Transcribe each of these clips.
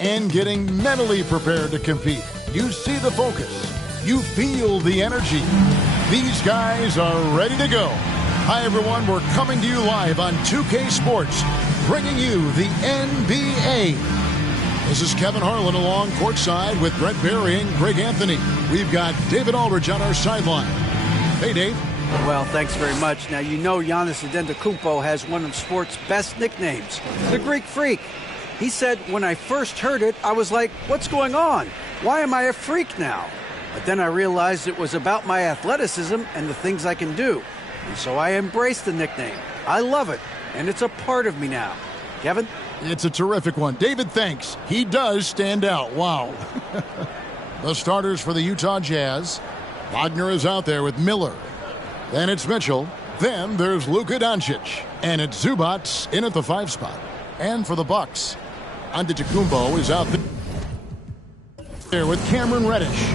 and getting mentally prepared to compete. You see the focus. You feel the energy. These guys are ready to go. Hi, everyone. We're coming to you live on 2K Sports, bringing you the NBA. This is Kevin Harlan along courtside with Brett Barry and Greg Anthony. We've got David Aldridge on our sideline. Hey, Dave. Well, thanks very much. Now, you know Giannis Antetokounmpo has one of sports' best nicknames, the Greek Freak. He said, when I first heard it, I was like, what's going on? Why am I a freak now? But then I realized it was about my athleticism and the things I can do. And so I embraced the nickname. I love it, and it's a part of me now. Kevin? It's a terrific one. David, thanks. He does stand out. Wow. The starters for the Utah Jazz. Wagner is out there with Miller. Then it's Mitchell. Then there's Luka Doncic. And it's Zubac in at the 5 spot. And for the Bucks, Antetokounmpo is out there with Cameron Reddish.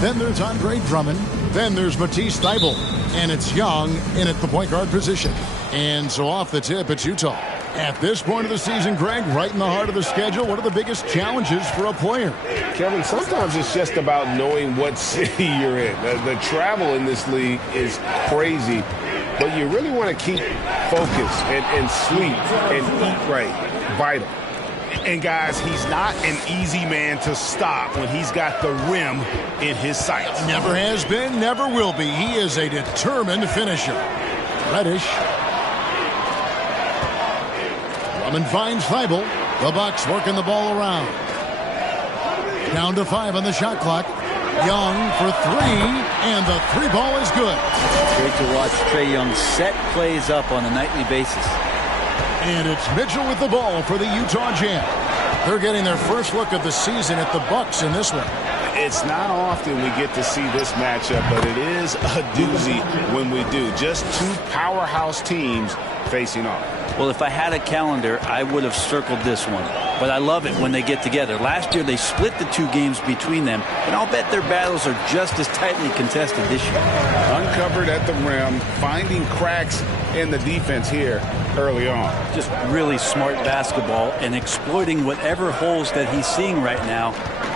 Then there's Andre Drummond. Then there's Matisse Thybulle. And it's Young in at the point guard position. And so off the tip, it's Utah. At this point of the season, Greg, right in the heart of the schedule, what are the biggest challenges for a player? Kevin, sometimes it's just about knowing what city you're in. The travel in this league is crazy, but you really want to keep focus and sleep and eat right, vital. And, guys, he's not an easy man to stop when he's got the rim in his sights. Never has been, never will be. He is a determined finisher. Reddish. Drummond finds Thybulle. The Bucks working the ball around. Down to 5 on the shot clock. Young for 3, and the 3 ball is good. Great to watch Trae Young set plays up on a nightly basis. And it's Mitchell with the ball for the Utah Jazz. They're getting their first look of the season at the Bucks in this one. It's not often we get to see this matchup, but it is a doozy when we do. Just 2 powerhouse teams facing off. Well, if I had a calendar, I would have circled this one. But I love it when they get together. Last year, they split the 2 games between them, and I'll bet their battles are just as tightly contested this year. Uncovered at the rim, finding cracks in the defense here early on. Just really smart basketball and exploiting whatever holes that he's seeing right now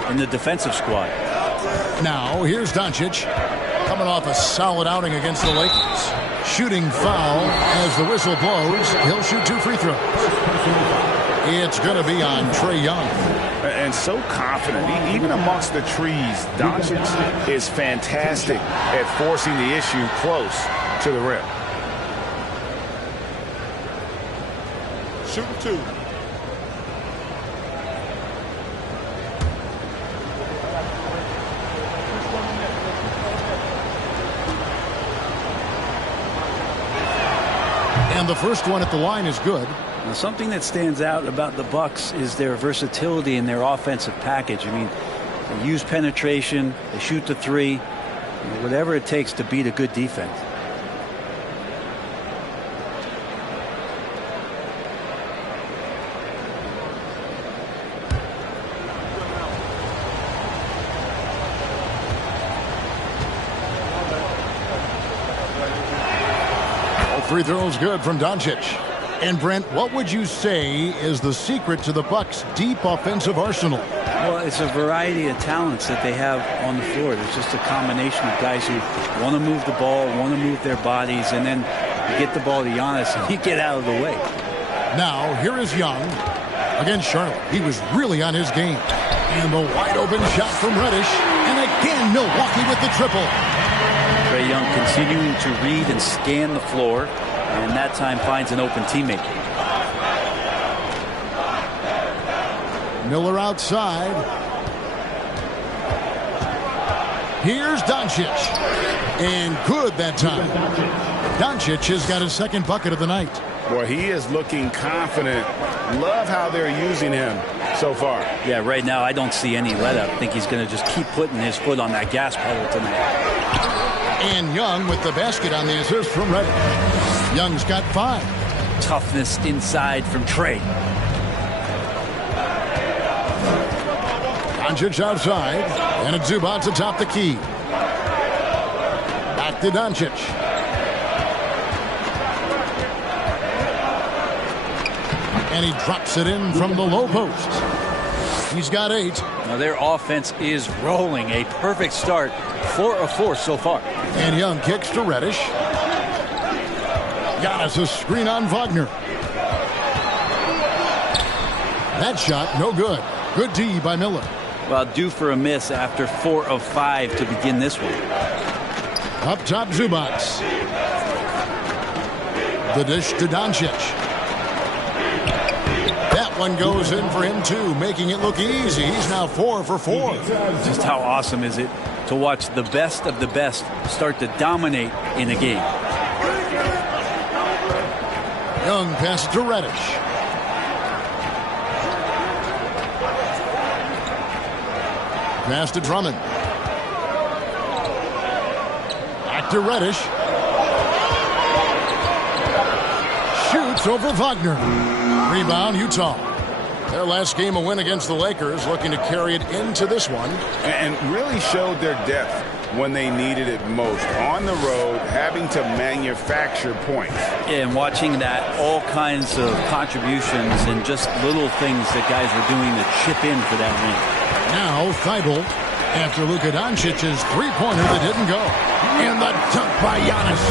in the defensive squad. Now, here's Doncic, coming off a solid outing against the Lakers. Shooting foul as the whistle blows. He'll shoot 2 free throws. It's going to be on Trae Young. And so confident, even amongst the trees. Doncic is fantastic at forcing the issue close to the rim. Shooting 2. And the first one at the line is good. Now, something that stands out about the Bucks is their versatility in their offensive package. I mean, they use penetration, they shoot the 3, whatever it takes to beat a good defense. Free throws good from Doncic. And Brent, what would you say is the secret to the Bucks' deep offensive arsenal? Well, it's a variety of talents that they have on the floor. There's just a combination of guys who want to move the ball, want to move their bodies, and then you get the ball to Giannis and you get out of the way. Now, here is Young against Charlotte. He was really on his game. And the wide open shot from Reddish. And again, Milwaukee with the triple. Trae Young continuing to read and scan the floor, and that time finds an open teammate. Miller outside. Here's Doncic. And good that time. Doncic has got his 2nd bucket of the night. Boy, he is looking confident. Love how they're using him so far. Yeah, right now I don't see any let up. I think he's going to just keep putting his foot on that gas pedal tonight. And Young with the basket on the assist from Reddish. Young's got 5. Toughness inside from Trae. Doncic outside. And it's Zubac atop the key. Back to Doncic. And he drops it in from the low post. He's got 8. Now their offense is rolling. A perfect start. 4 of 4 so far. And Young kicks to Reddish. Giannis a screen on Wagner. That shot no good. Good D by Miller. Well, due for a miss after 4 of 5 to begin this one. Up top, Zubac. The dish to Doncic. That one goes in for him too, making it look easy. He's now 4 for 4. Just how awesome is it to watch the best of the best start to dominate in a game. Young passes to Reddish. Pass to Drummond. Back to Reddish. Shoots over Wagner. Rebound, Utah. Their last game, a win against the Lakers, looking to carry it into this one. And really showed their depth when they needed it most. On the road, having to manufacture points. And watching that, all kinds of contributions and just little things that guys were doing to chip in for that win. Now, Thibault, after Luka Doncic's three-pointer that didn't go. And the dunk by Giannis.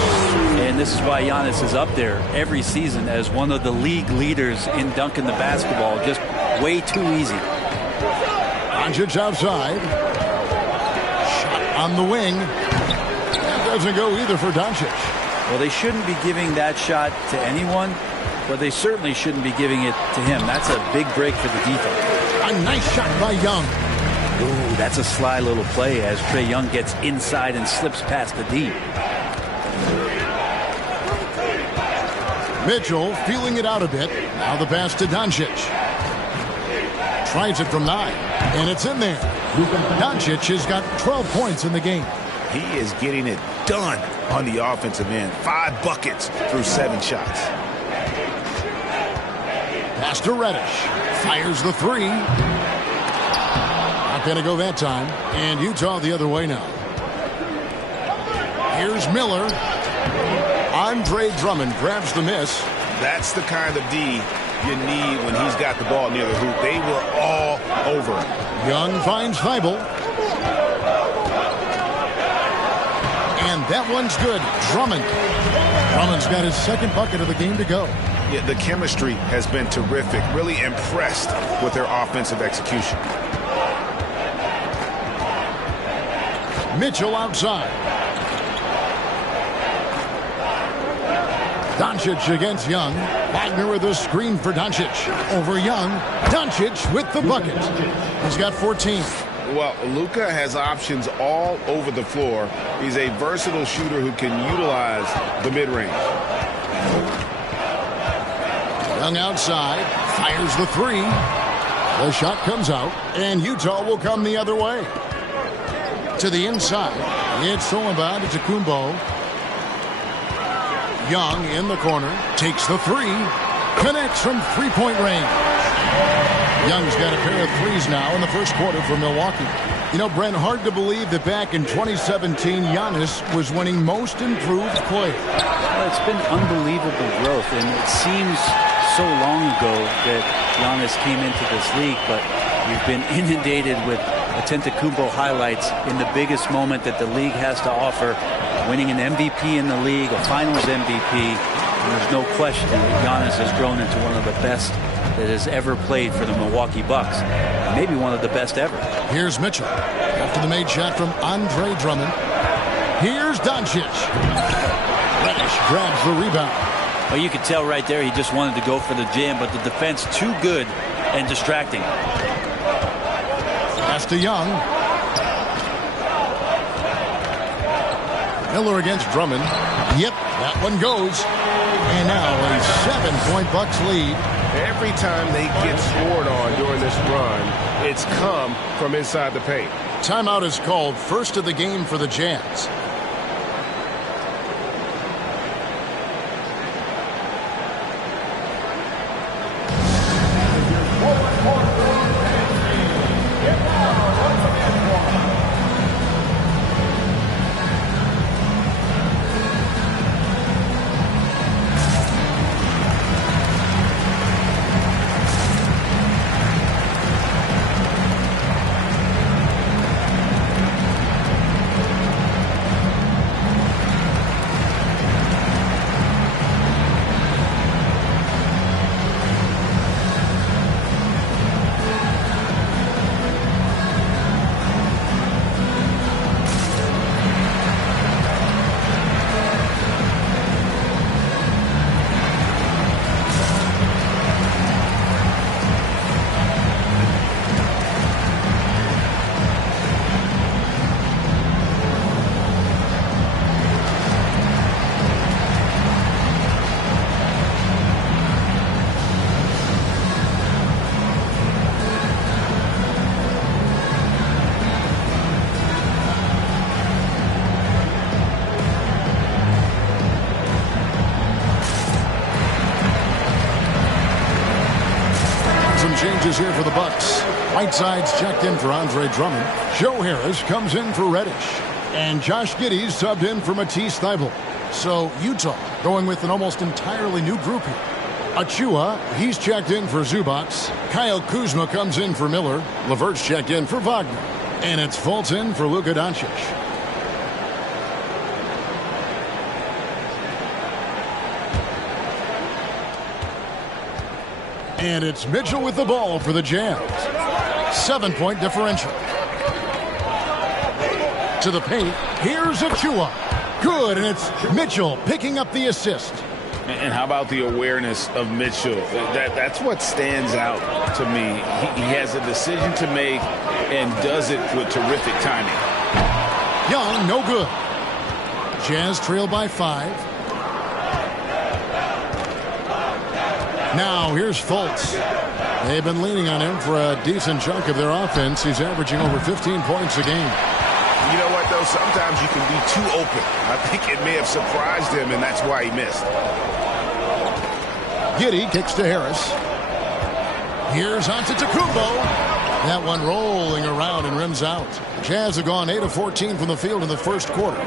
And this is why Giannis is up there every season as one of the league leaders in dunking the basketball. Just way too easy. Doncic outside. Shot on the wing. That doesn't go either for Doncic. Well, they shouldn't be giving that shot to anyone, but they certainly shouldn't be giving it to him. That's a big break for the defense. A nice shot by Young. Ooh, that's a sly little play as Trae Young gets inside and slips past the D. Mitchell feeling it out a bit. Now the pass to Doncic. Tries it from 9, and it's in there. Doncic has got 12 points in the game. He is getting it done on the offensive end. 5 buckets through 7 shots. Pass to Reddish. Fires the 3. Not going to go that time. And Utah the other way now. Here's Miller. Andre Drummond grabs the miss. That's the kind of D you need when he's got the ball near the hoop. They were all over him. Young finds Thibault. And that one's good. Drummond. Drummond's got his second bucket of the game to go. Yeah, the chemistry has been terrific. Really impressed with their offensive execution. Mitchell outside. Doncic against Young. Wagner with a screen for Doncic. Over Young. Doncic with the bucket. He's got 14. Well, Luka has options all over the floor. He's a versatile shooter who can utilize the mid-range. Young outside. Fires the 3. The shot comes out. And Utah will come the other way. To the inside. It's Solomon to Kumbo. Young in the corner. Takes the 3. Connects from three-point range. Young's got a pair of threes now in the first quarter for Milwaukee. You know, Brent, hard to believe that back in 2017, Giannis was winning most improved player. Well, it's been unbelievable growth, and it seems so long ago that Giannis came into this league, but we've been inundated with Antetokounmpo highlights in the biggest moment that the league has to offer, winning an MVP in the league, a finals MVP, and there's no question that Giannis has grown into one of the best that has ever played for the Milwaukee Bucks. Maybe one of the best ever. Here's Mitchell. After the made shot from Andre Drummond. Here's Doncic. Reddish grabs the rebound. Well, you could tell right there he just wanted to go for the jam, but the defense too good and distracting. Pass to Young. Miller against Drummond. Yep, that one goes. And now a 7-point Bucks lead. Every time they get scored on during this run, it's come from inside the paint. Timeout is called. First of the game for the Jazz. changes here for the Bucks. Whiteside's checked in for Andre Drummond. Joe Harris comes in for Reddish. And Josh Giddey's subbed in for Matisse Thybulle. So Utah going with an almost entirely new group here. Achua, he's checked in for Zubats. Kyle Kuzma comes in for Miller. LeVert's checked in for Wagner. And it's Fultz in for Luka Doncic. And it's Mitchell with the ball for the Jazz. 7-point differential. To the paint. Here's Achua. Good, and it's Mitchell picking up the assist. And how about the awareness of Mitchell? That's what stands out to me. He has a decision to make and does it with terrific timing. Young, no good. Jazz trail by 5. Now here's Fultz. They've been leaning on him for a decent chunk of their offense. He's averaging over 15 points a game. You know what, though? Sometimes you can be too open. I think it may have surprised him, and that's why he missed. Giddey kicks to Harris. Here's Antetokounmpo. That one rolling around and rims out. Jazz have gone 8 of 14 from the field in the first quarter.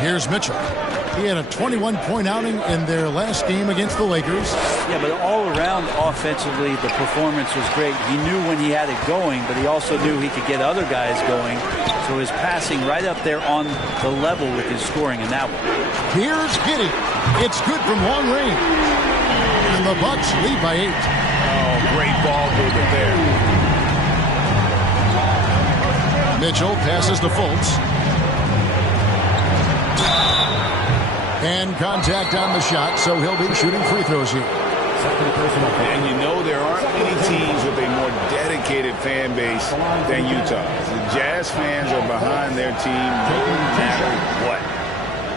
Here's Mitchell. He had a 21-point outing in their last game against the Lakers. Yeah, but all around offensively, the performance was great. He knew when he had it going, but he also knew he could get other guys going. So his passing right up there on the level with his scoring in that one. Here's Giddey. It's good from long range. And the Bucks lead by 8. Oh, great ball movement there. Mitchell passes to Fultz. And contact on the shot, so he'll be shooting free throws here. And you know there aren't many teams with a more dedicated fan base than Utah. The Jazz fans are behind their team no matter what.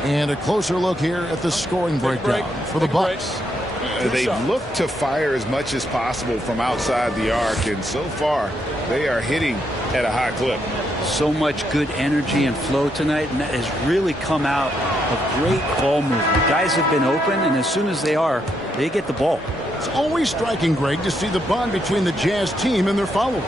And a closer look here at the scoring breakdown for the Bucks. They've looked to fire as much as possible from outside the arc, and so far they are hitting at a high clip. So much good energy and flow tonight, and that has really come out of great ball movement. Guys have been open, and as soon as they are, they get the ball. It's always striking, Greg, to see the bond between the Jazz team and their followers.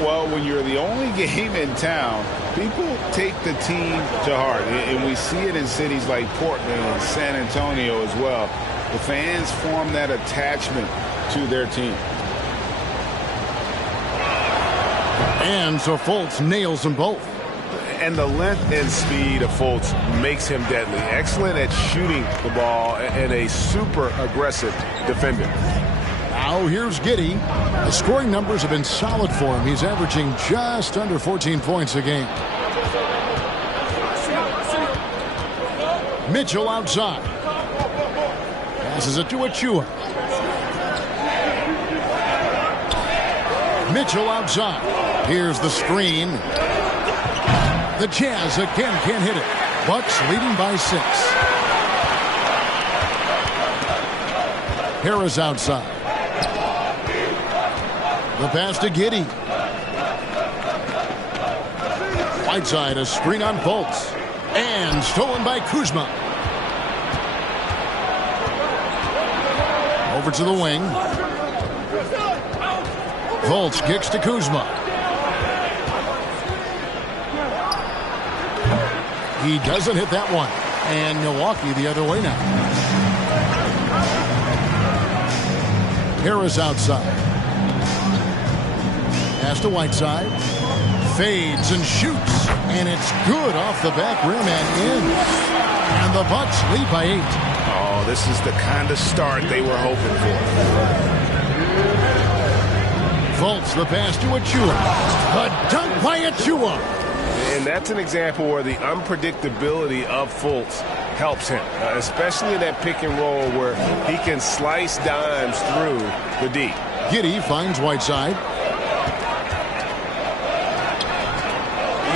Well, when you're the only game in town, people take the team to heart, and we see it in cities like Portland and San Antonio as well. The fans form that attachment to their team. And so Fultz nails them both. And the length and speed of Fultz makes him deadly. Excellent at shooting the ball and a super aggressive defender. Now here's Giddey. The scoring numbers have been solid for him. He's averaging just under 14 points a game. Mitchell outside. Passes it to Achua. Mitchell outside. Here's the screen. The Jazz again can't hit it. Bucks leading by 6. Harris outside. The pass to Giddey. Whiteside, a screen on Fultz. And stolen by Kuzma. Over to the wing. Fultz kicks to Kuzma. He doesn't hit that one. And Milwaukee the other way now. Harris outside. Pass to Whiteside. Fades and shoots. And it's good off the back rim and in. And the Bucks lead by 8. Oh, this is the kind of start they were hoping for. Fultz the pass to Achua. A dunk by Achua. And that's an example where the unpredictability of Fultz helps him, especially in that pick and roll where he can slice dimes through the D. Giddey finds Whiteside.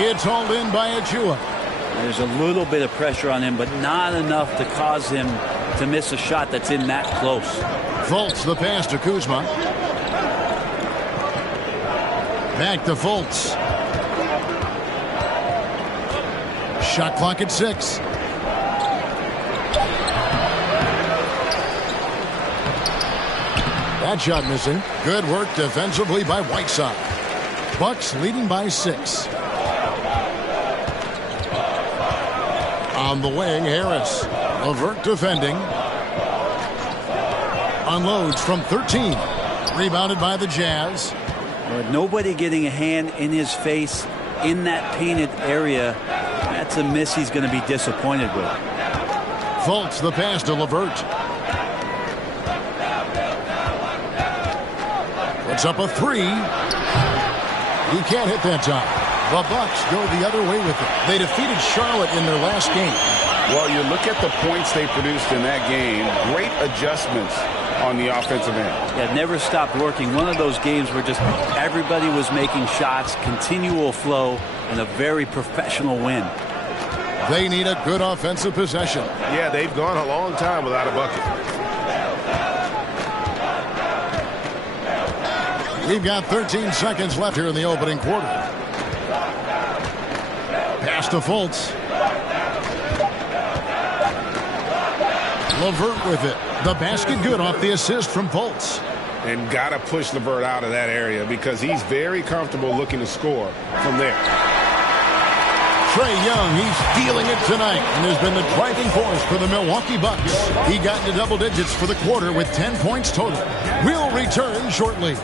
It's hauled in by Achua. There's a little bit of pressure on him, but not enough to cause him to miss a shot that's in that close. Fultz the pass to Kuzma. Back to Fultz. Shot clock at 6. That shot missing. Good work defensively by Whiteside. Bucks leading by 6. On the wing, Harris. LeVert defending. Unloads from 13. Rebounded by the Jazz. Nobody getting a hand in his face in that painted area. That's a miss he's going to be disappointed with. Fultz the pass to LeVert. Puts up a 3. He can't hit that time. The Bucks go the other way with it. They defeated Charlotte in their last game. Well, you look at the points they produced in that game. Great adjustments on the offensive end. Yeah, never stopped working. One of those games where just everybody was making shots, continual flow, and a very professional win. They need a good offensive possession. Yeah, they've gone a long time without a bucket. We've got 13 seconds left here in the opening quarter. Pass to Fultz. LeVert with it. The basket good off the assist from Fultz. And got to push LeVert out of that area because he's very comfortable looking to score from there. Trae Young, he's feeling it tonight and has been the driving force for the Milwaukee Bucks. He got into double digits for the quarter with 10 points total. We'll return shortly.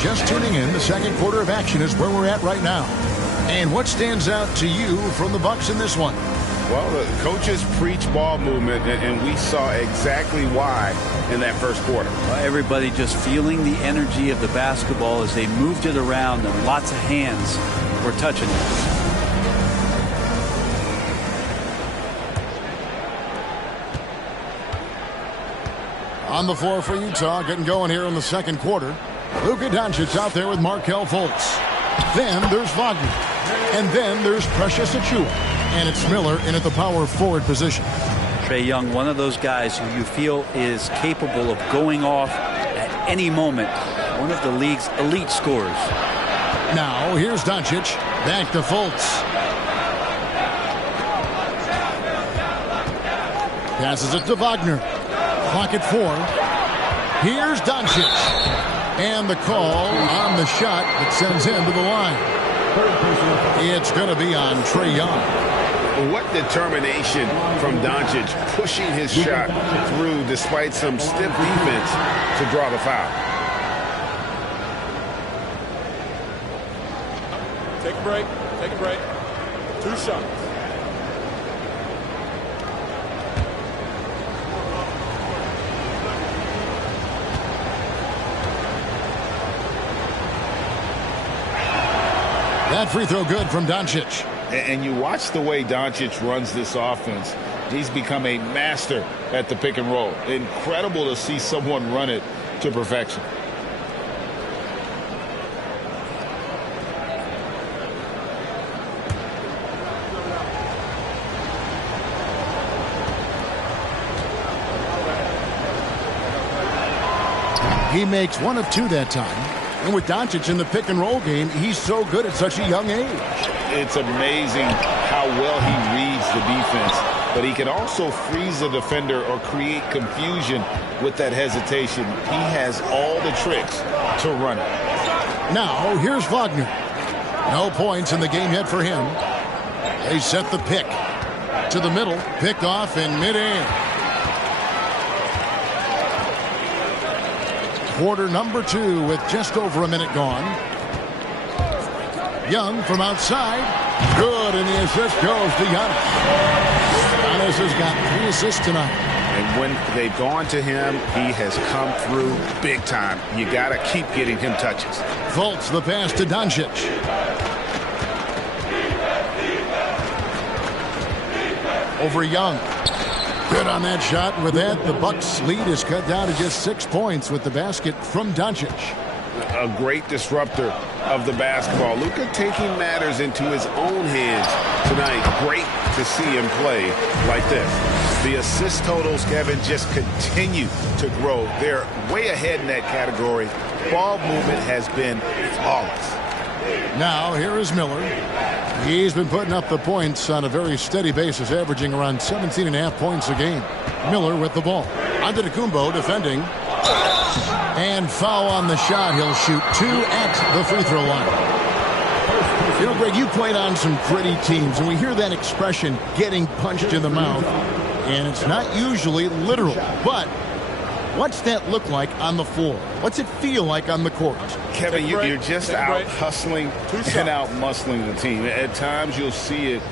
Just tuning in, the second quarter of action is where we're at right now. And what stands out to you from the Bucks in this one? Well, the coaches preach ball movement, and we saw exactly why in that first quarter. Everybody just feeling the energy of the basketball as they moved it around, and lots of hands were touching it. On the floor for Utah, getting going here in the second quarter. Luka Doncic out there with Markelle Fultz. Then there's Wagner. And then there's Precious Achiuwa. And it's Miller in at the power forward position. Trae Young, one of those guys who you feel is capable of going off at any moment. One of the league's elite scorers. Now here's Doncic. Back to Fultz. Passes it to Wagner. Clock at 4. Here's Doncic. And the call on the shot that sends him to the line. It's going to be on Trae Young. What determination from Doncic pushing his shot through despite some stiff defense to draw the foul. Take a break. Take a break. 2 shots. That free throw good from Doncic. And you watch the way Doncic runs this offense. He's become a master at the pick and roll. Incredible to see someone run it to perfection. He makes 1 of 2 that time. And with Doncic in the pick and roll game, he's so good at such a young age. It's amazing how well he reads the defense, but he can also freeze the defender or create confusion with that hesitation. He has all the tricks to run it. Now, here's Wagner. No points in the game yet for him. They set the pick to the middle, picked off in midair. Quarter number 2 with just over a minute gone. Young from outside. Good, and the assist goes to Giannis. Giannis has got 3 assists tonight. And when they've gone to him, he has come through big time. You got to keep getting him touches. Fultz the pass to Doncic. Over Young. Good on that shot. With that, the Bucks' lead is cut down to just 6 points with the basket from Doncic. a great disruptor of the basketball. Luka taking matters into his own hands tonight. Great to see him play like this. The assist totals, Kevin, just continue to grow. They're way ahead in that category. Ball movement has been flawless. Now here is Miller. He's been putting up the points on a very steady basis, averaging around 17.5 points a game. Miller with the ball. Antetokounmpo defending. And foul on the shot. He'll shoot 2 at the free throw line. You know, Greg, you played on some gritty teams, and we hear that expression, getting punched in the mouth. And it's not usually literal, but what's that look like on the floor? What's it feel like on the court? Kevin, you're just out hustling and out muscling the team. At times you'll see it.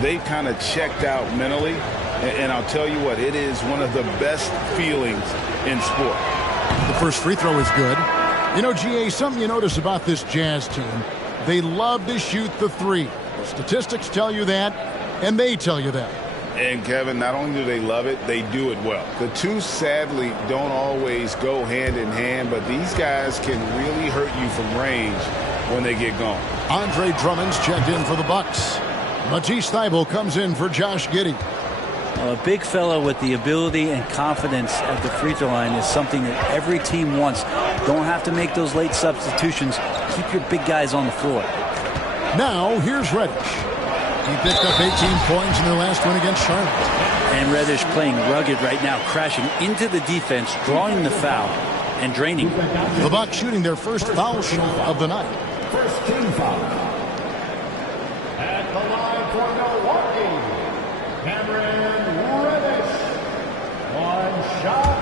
They've kind of checked out mentally. And I'll tell you what, it is one of the best feelings in sport. The first free throw is good. You know, GA, something you notice about this Jazz team, they love to shoot the three. The statistics tell you that, and they tell you that. And, Kevin, not only do they love it, they do it well. The two, sadly, don't always go hand in hand, but these guys can really hurt you from range when they get going. Andre Drummond's checked in for the Bucks. Matisse Thybulle comes in for Josh Giddey. A big fella with the ability and confidence at the free throw line is something that every team wants. Don't have to make those late substitutions. Keep your big guys on the floor. Now, here's Reddish. He picked up 18 points in their last win against Charlotte. And Reddish playing rugged right now, crashing into the defense, drawing the foul, and draining. The Bucks shooting their first foul shot of the night. First team foul. At the line for Milwaukee, Cameron Reddish. One shot.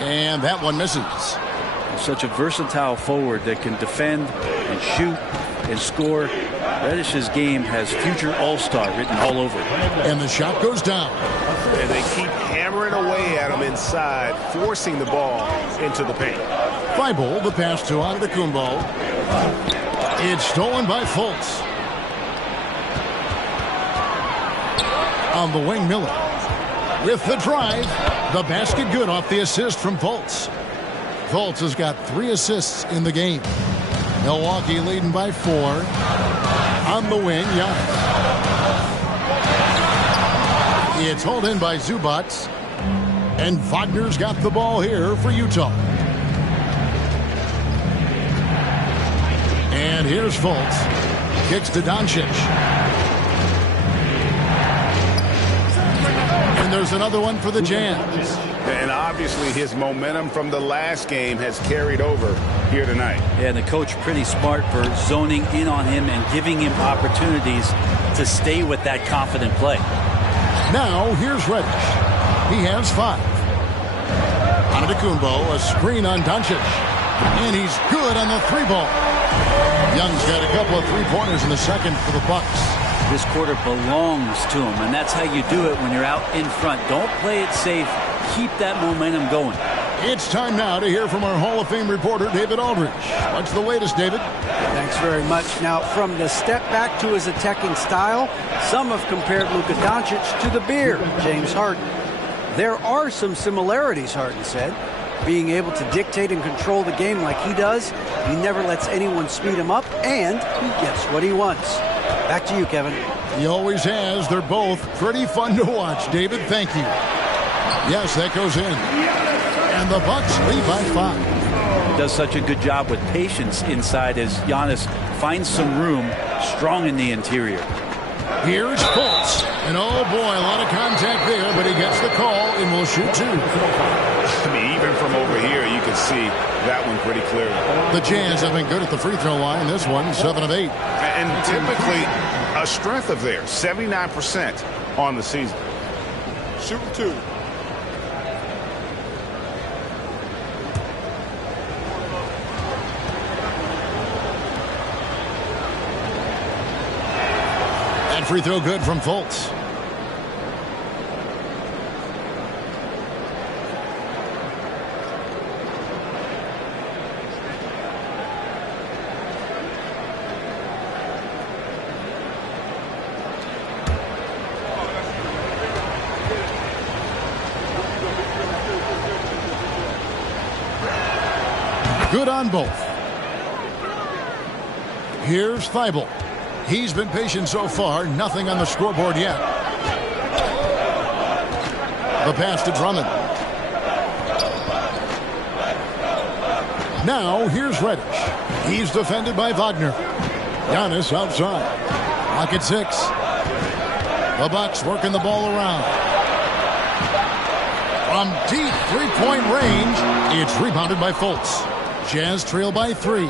And that one misses. Such a versatile forward that can defend and shoot and score. Reddish's game has future all-star written all over it. And the shot goes down. And they keep hammering away at him inside, forcing the ball into the paint. Thybulle, the pass to Antetokounmpo. It's stolen by Fultz. On the wing, Miller. With the drive, the basket good off the assist from Fultz. Fultz has got 3 assists in the game. Milwaukee leading by 4. On the wing, Giannis. It's hauled in by Zubats. And Wagner's got the ball here for Utah. And here's Fultz. Kicks to Doncic. And there's another one for the Jazz. And obviously his momentum from the last game has carried over here tonight. Yeah, and the coach pretty smart for zoning in on him and giving him opportunities to stay with that confident play. Now here's Reddish. He has 5. Antetokounmpo, a screen on Doncic. And he's good on the 3-ball. Young's got a couple of 3-pointers in the second for the Bucks. This quarter belongs to him, and that's how you do it when you're out in front. Don't play it safe. Keep that momentum going. It's time now to hear from our Hall of Fame reporter, David Aldridge. What's the latest, David? Thanks very much. Now, from the step back to his attacking style, some have compared Luka Doncic to the bear, James Harden. There are some similarities, Harden said. Being able to dictate and control the game like he does, he never lets anyone speed him up, and he gets what he wants. Back to you, Kevin. He always has. They're both pretty fun to watch. David, thank you. Yes, that goes in. And the Bucks lead by 5. Does such a good job with patience inside as Giannis finds some room, strong in the interior. Here's Fultz. And oh boy, a lot of contact there, but he gets the call and will shoot 2. I mean, even from over here, you can see that one pretty clearly. The Jazz have been good at the free throw line. This one, 7 of 8. And typically a strength of theirs, 79% on the season. Shooting 2. That free throw good from Fultz. Good on both. Here's Thibault. He's been patient so far. Nothing on the scoreboard yet. The pass to Drummond. Now here's Reddish. He's defended by Wagner. Giannis outside. Lock at 6. The Bucks working the ball around. From deep three-point range, it's rebounded by Fultz. Jazz trail by 3.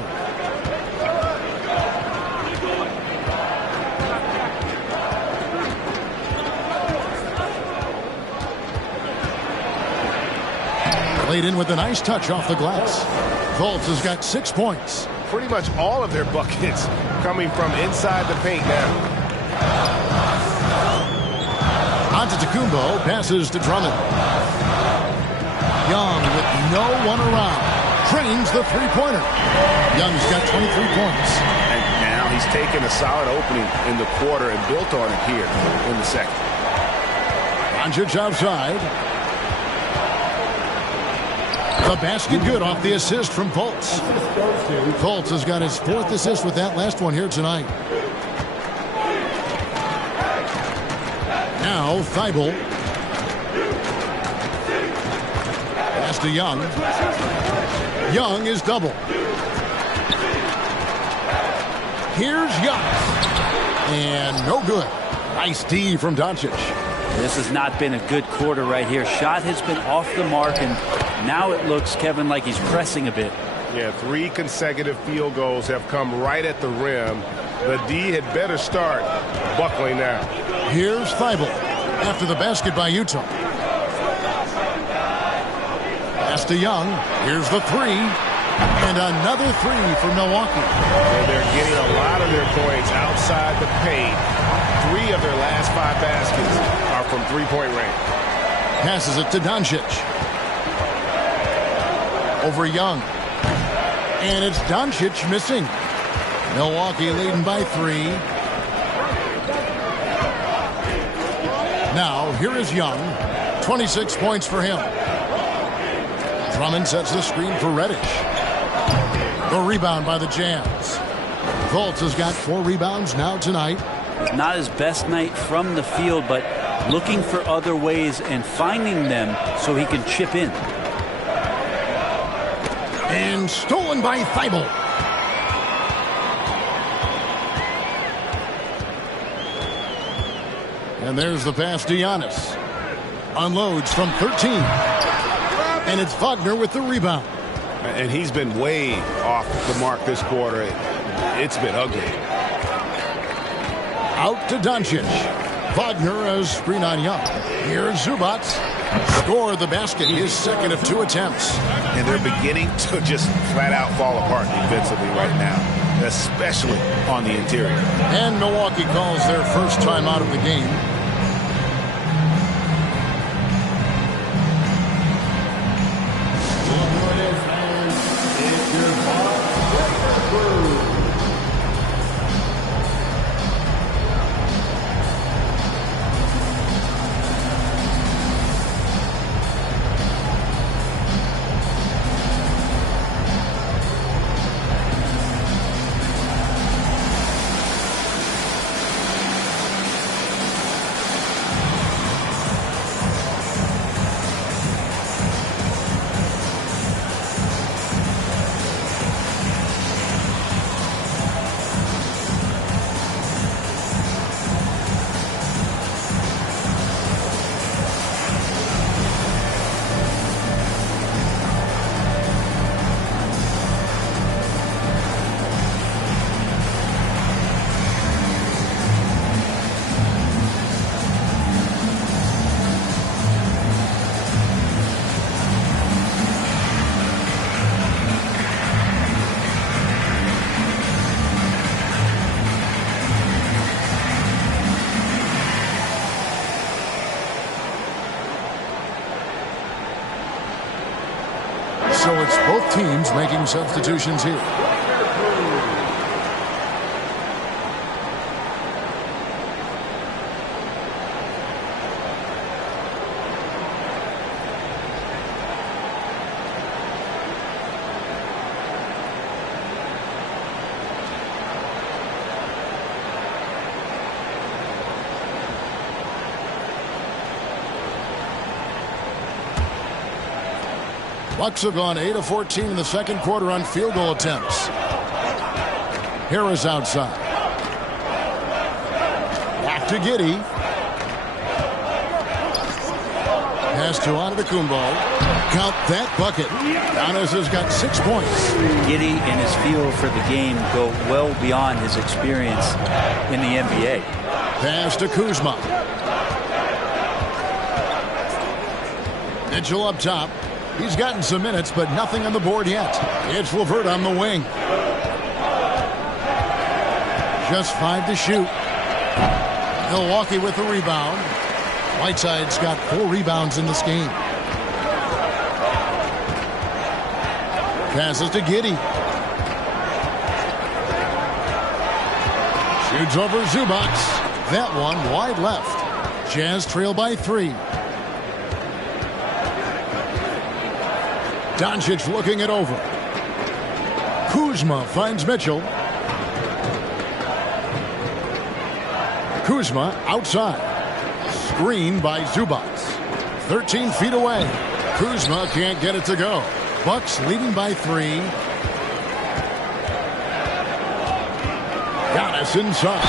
Played in with a nice touch off the glass. Fultz has got 6 points. Pretty much all of their buckets coming from inside the paint now. Antetokounmpo passes to Drummond. Young with no one around. Trains the three-pointer. Young's got 23 points. And now he's taken a solid opening in the quarter and built on it here in the second. Doncic outside. The basket good off the assist from Fultz. Fultz has got his 4th assist with that last one here tonight. Now Thibault. Pass to Young. Young is double. Here's Young. And no good. Nice D from Doncic. This has not been a good quarter right here. Shot has been off the mark, and now it looks, Kevin, like he's pressing a bit. Yeah, 3 consecutive field goals have come right at the rim. The D had better start buckling now. Here's Thibault after the basket by Utah. Pass to Young. Here's the 3. And another 3 for Milwaukee. And they're getting a lot of their points outside the paint. 3 of their last 5 baskets are from three-point range. Passes it to Doncic. Over Young. And it's Doncic missing. Milwaukee leading by 3. Now, here is Young. 26 points for him. Drummond sets the screen for Reddish. The rebound by the Jazz. Fultz has got 4 rebounds now tonight. Not his best night from the field, but looking for other ways and finding them so he can chip in. And stolen by Thibault. And there's the pass to Giannis. Unloads from 13. And it's Wagner with the rebound. And he's been way off the mark this quarter. It's been ugly. Out to Doncic. Wagner has screen on Young. Here's Zubac. Score the basket. His 2nd of 2 attempts. And they're beginning to just flat out fall apart defensively right now, especially on the interior. And Milwaukee calls their first time out of the game. So it's both teams making substitutions here. Bucks have gone 8 of 14 in the second quarter on field goal attempts. Harris outside. Back to Giddey. Pass to Antetokounmpo. Count that bucket. Giannis has got 6 points. Giddey and his feel for the game go well beyond his experience in the NBA. Pass to Kuzma. Mitchell up top. He's gotten some minutes, but nothing on the board yet. It's LeVert on the wing. Just 5 to shoot. Milwaukee with the rebound. Whiteside's got 4 rebounds in this game. Passes to Giddey. Shoots over Zubac. That one wide left. Jazz trail by 3. Doncic looking it over. Kuzma finds Mitchell. Kuzma outside. Screen by Zubac. 13 feet away. Kuzma can't get it to go. Bucks leading by 3. Giannis inside.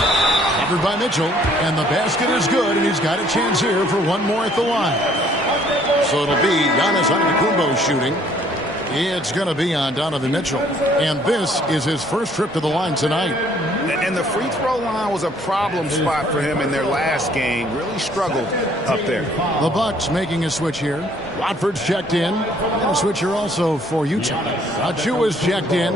Covered by Mitchell. And the basket is good, and he's got a chance here for one more at the line. So it'll be Giannis Antetokounmpo shooting. It's going to be on Donovan Mitchell. And this is his first trip to the line tonight. And the free throw line was a problem spot for him in their last game. Really struggled up there. The Bucks making a switch here. Watford's checked in. And a switch here also for Utah. Achua's checked in.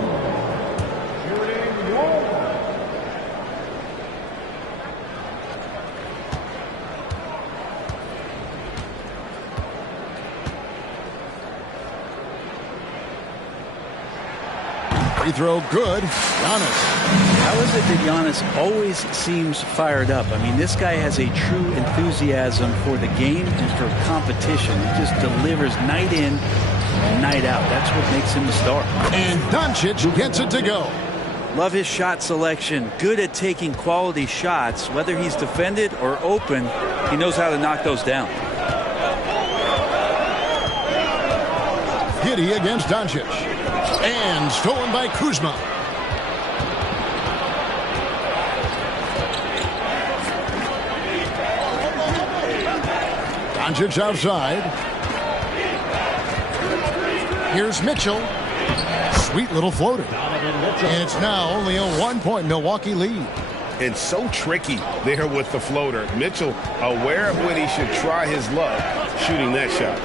Free throw good. Giannis. How is it that Giannis always seems fired up? I mean, this guy has a true enthusiasm for the game and for competition. He just delivers night in and night out. That's what makes him a star. And Doncic gets it to go. Love his shot selection. Good at taking quality shots. Whether he's defended or open, he knows how to knock those down. Giddey against Doncic. And stolen by Kuzma. Doncic outside. Here's Mitchell. Sweet little floater. And it's now only a 1-point Milwaukee lead. It's so tricky there with the floater. Mitchell aware of when he should try his luck shooting that shot.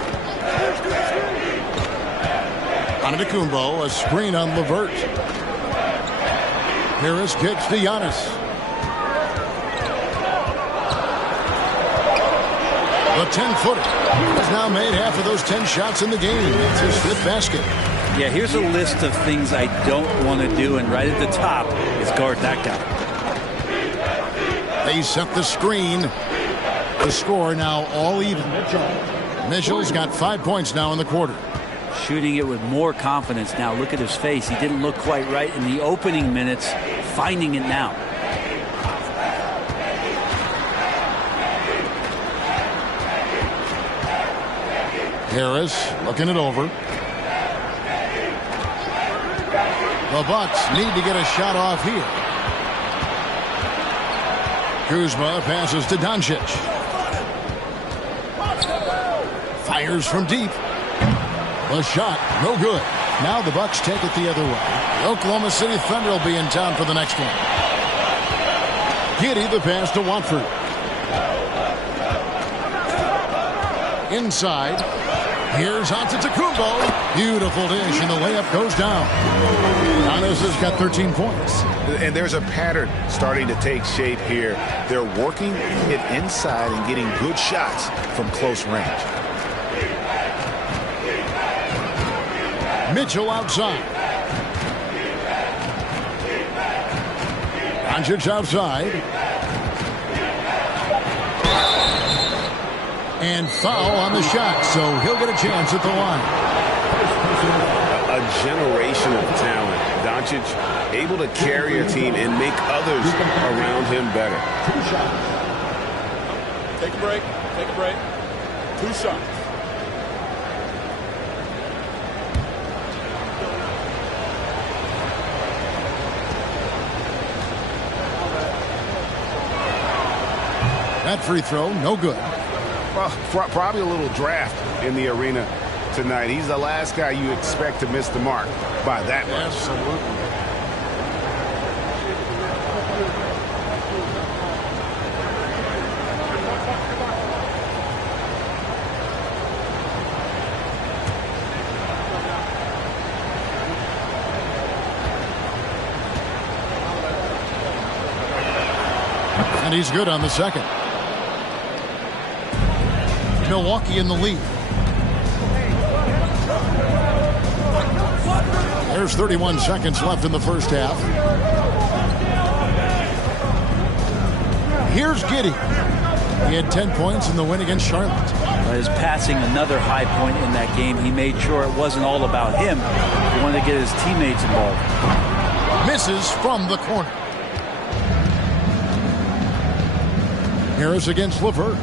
Antetokounmpo, a screen on LeVert. Harris kicks to Giannis. The 10-footer has now made half of those 10 shots in the game. It's his 5th basket. Yeah, here's a list of things I don't want to do, and right at the top is guard that guy. They set the screen. The score now all even. Mitchell's got 5 points now in the quarter. Shooting it with more confidence now. Look at his face. He didn't look quite right in the opening minutes. Finding it now. Harris looking it over. The Bucks need to get a shot off here. Kuzma passes to Doncic. Fires from deep. The shot, no good. Now the Bucks take it the other way. The Oklahoma City Thunder will be in town for the next one. Giddey the pass to Watford. Inside. Here's Antetokounmpo. Beautiful dish, and the layup goes down. Giannis has got 13 points. And there's a pattern starting to take shape here. They're working it inside and getting good shots from close range. Mitchell outside. Doncic outside. And foul on the shot, so he'll get a chance at the line. A generational talent. Doncic able to carry a team and make others around him better. 2 shots. Take a break. Take a break. 2 shots. That free throw, no good. Well, probably a little draft in the arena tonight. He's the last guy you expect to miss the mark by that much. Absolutely. And he's good on the second. Milwaukee in the lead. There's 31 seconds left in the first half. Here's Giddey. He had 10 points in the win against Charlotte. His passing, another high point in that game. He made sure it wasn't all about him. He wanted to get his teammates involved. Misses from the corner. Harris against LeVert.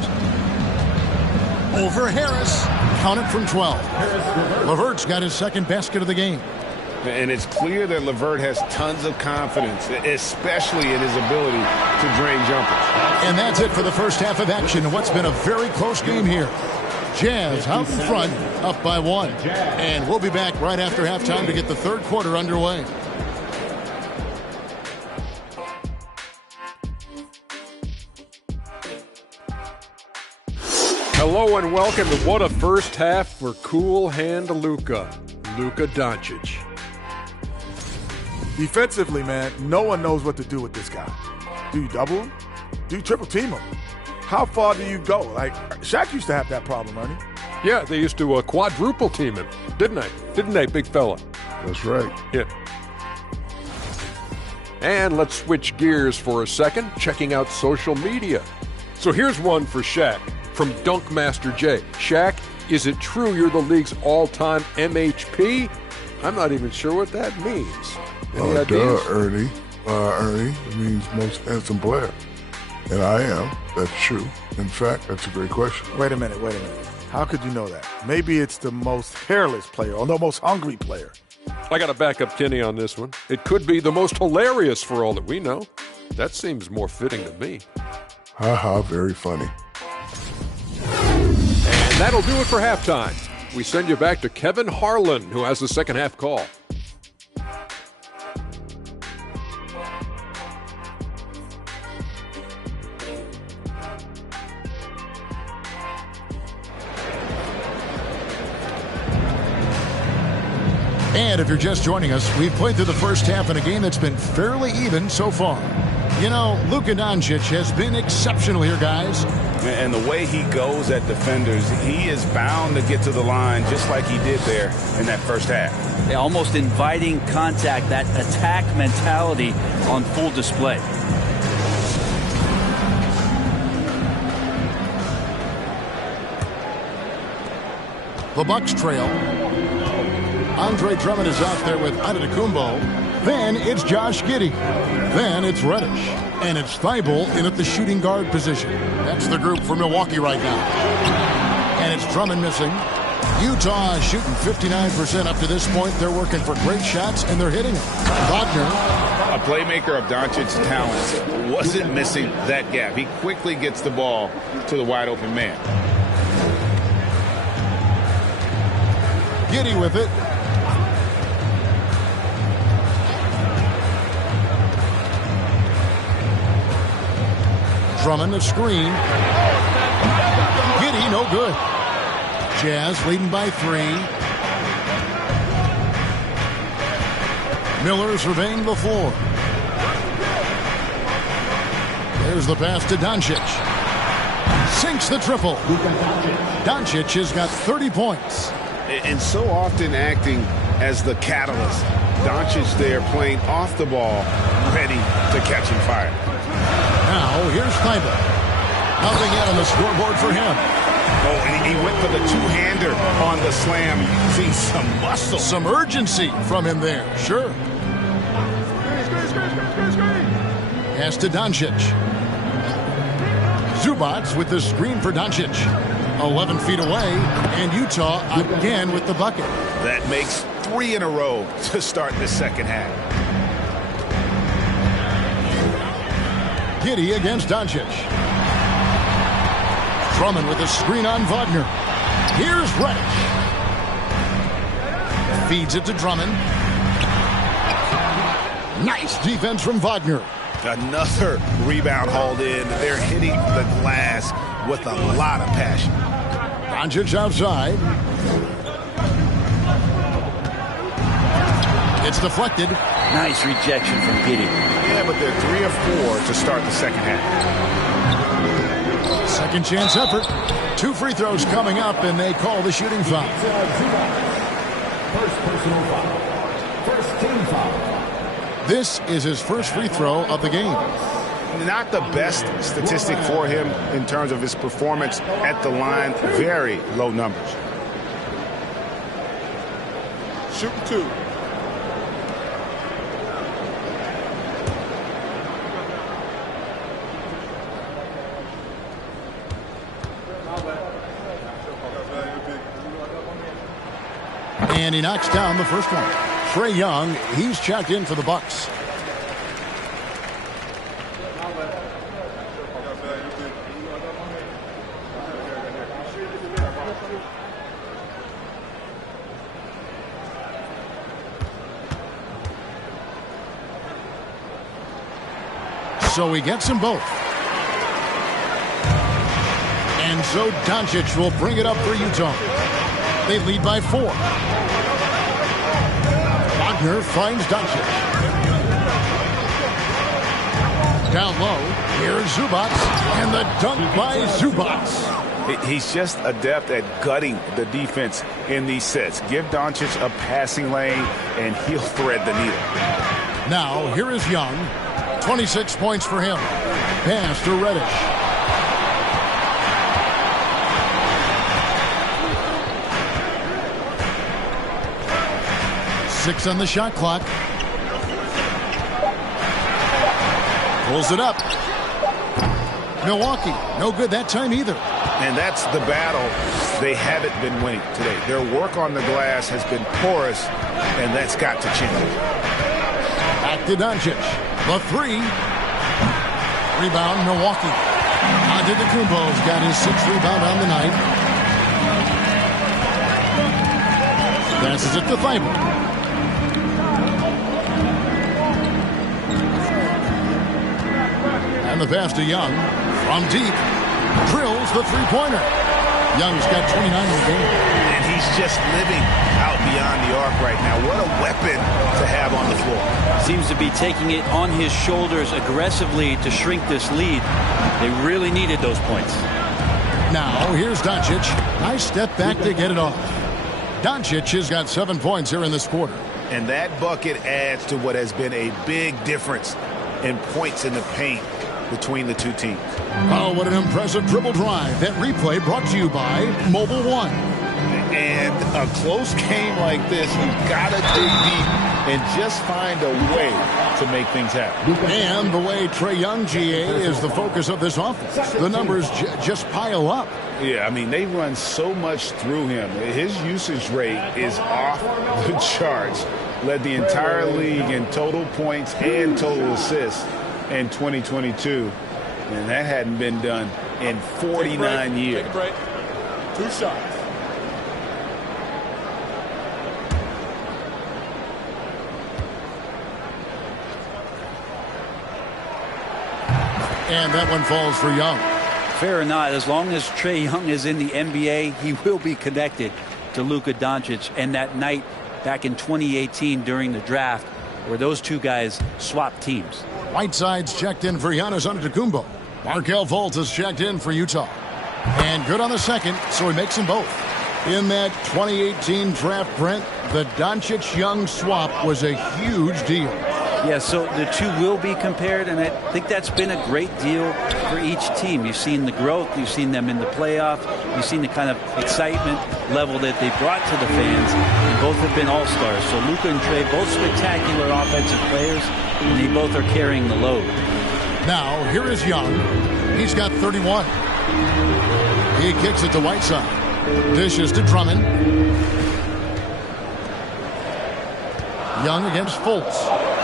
Over Harris. Counted from 12. LeVert's got his second basket of the game. And it's clear that LeVert has tons of confidence, especially in his ability to drain jumpers. And that's it for the first half of action in what's been a very close game here. Jazz out in front, up by 1. And we'll be back right after halftime to get the third quarter underway. Hello and welcome to What a First Half for Cool Hand Luka Doncic. Defensively, man, no one knows what to do with this guy. Do you double him? Do you triple team him? How far do you go? Like, Shaq used to have that problem, Ernie. Yeah, they used to quadruple team him, didn't they? Didn't they, big fella? That's right. Yeah. And let's switch gears for a second, checking out social media. So here's one for Shaq from Dunkmaster J. Shaq, is it true you're the league's all-time MHP? I'm not even sure what that means. Any ideas? Ernie. Ernie, it means most handsome player. And I am. That's true. In fact, that's a great question. Wait a minute. How could you know that? Maybe it's the most hairless player or the most hungry player. I got to back up Kenny on this one. It could be the most hilarious for all that we know. That seems more fitting to me. Ha, very funny. And that'll do it for halftime. We send you back to Kevin Harlan, who has the second half call. And if you're just joining us, we've played through the first half in a game that's been fairly even so far. You know, Luka Doncic has been exceptional here, guys. And the way he goes at defenders, he is bound to get to the line just like he did there in that first half. Yeah, almost inviting contact, that attack mentality on full display. The Bucks trail. Andre Drummond is out there with Antetokounmpo. Then it's Josh Giddey. Then it's Reddish. And it's Thibault in at the shooting guard position. That's the group for Milwaukee right now. And it's Drummond missing. Utah is shooting 59% up to this point. They're working for great shots, and they're hitting them. Wagner. A playmaker of Doncic's talents wasn't missing that gap. He quickly gets the ball to the wide open man. Giddey with it. Drummond a screen. Giddey no good. Jazz leading by 3. Miller surveying the floor. There's the pass to Doncic. Sinks the triple. Doncic has got 30 points. And so often acting as the catalyst. Doncic there playing off the ball, ready to catch and fire. Now, here's Thibault. Nothing yet on the scoreboard for him. Oh, and he went for the two-hander on the slam. You can see some muscle. Some urgency from him there, sure. Pass to Doncic. Zubats with the screen for Doncic. 11 feet away, and Utah again with the bucket. That makes 3 in a row to start the second half. Giddey against Doncic. Drummond with a screen on Wagner. Here's Reddish. Feeds it to Drummond. Nice defense from Wagner. Another rebound hauled in. They're hitting the glass with a lot of passion. Doncic outside. It's deflected. Nice rejection from Giddey. Yeah, but they're 3 of 4 to start the second half. Second chance effort. 2 free throws coming up, and they call the shooting foul. First personal foul. First team foul. This is his first free throw of the game. Not the best statistic for him in terms of his performance at the line. Very low numbers. Shoot 2. And he knocks down the first one. Trae Young, he's checked in for the Bucks. So he gets them both. And so Doncic will bring it up for Utah. They lead by 4. Wagner finds Doncic. Down low, here's Zubac, and the dunk by Zubac. He's just adept at gutting the defense in these sets. Give Doncic a passing lane, and he'll thread the needle. Now, here is Young. 26 points for him. Pass to Reddish. Six on the shot clock. Pulls it up. Milwaukee, no good that time either. And that's the battle they haven't been winning today. Their work on the glass has been porous, and that's got to change. Back to Doncic. The 3. Rebound, Milwaukee. Antetokounmpo's got his 6th rebound on the night. Passes it to Thibault. And the pass to Young. From deep. Drills the three-pointer. Young's got 29 in the game. And he's just living out beyond the arc right now. What a weapon to have on the floor. Seems to be taking it on his shoulders aggressively to shrink this lead. They really needed those points. Now, here's Doncic. Nice step back to get it off. Doncic has got 7 points here in this quarter. And that bucket adds to what has been a big difference in points in the paint between the two teams. Oh, what an impressive dribble drive. That replay brought to you by Mobile One. And a close game like this, you've got to dig deep and just find a way to make things happen. And the way Trae Young, GA, is the focus of this offense. The numbers just pile up. Yeah, I mean, they run so much through him. His usage rate is off the charts. Led the entire league in total points and total assists in 2022. And that hadn't been done in 49 years. Take a break. 2 shots. And that one falls for Young. Fair or not, as long as Trae Young is in the NBA, he will be connected to Luka Doncic. And that night back in 2018 during the draft where those two guys swapped teams. Whiteside's checked in for Giannis Antetokounmpo. Markelle Fultz has checked in for Utah. And good on the second, so he makes them both. In that 2018 draft, Brent, the Doncic-Young swap was a huge deal. Yeah, so the two will be compared, and I think that's been a great deal for each team. You've seen the growth. You've seen them in the playoffs. You've seen the kind of excitement level that they brought to the fans, and both have been all-stars. So Luka and Trae, both spectacular offensive players, and they both are carrying the load. Now, here is Young. He's got 31. He kicks it to Whiteside. Dishes to Drummond. Young against Fultz.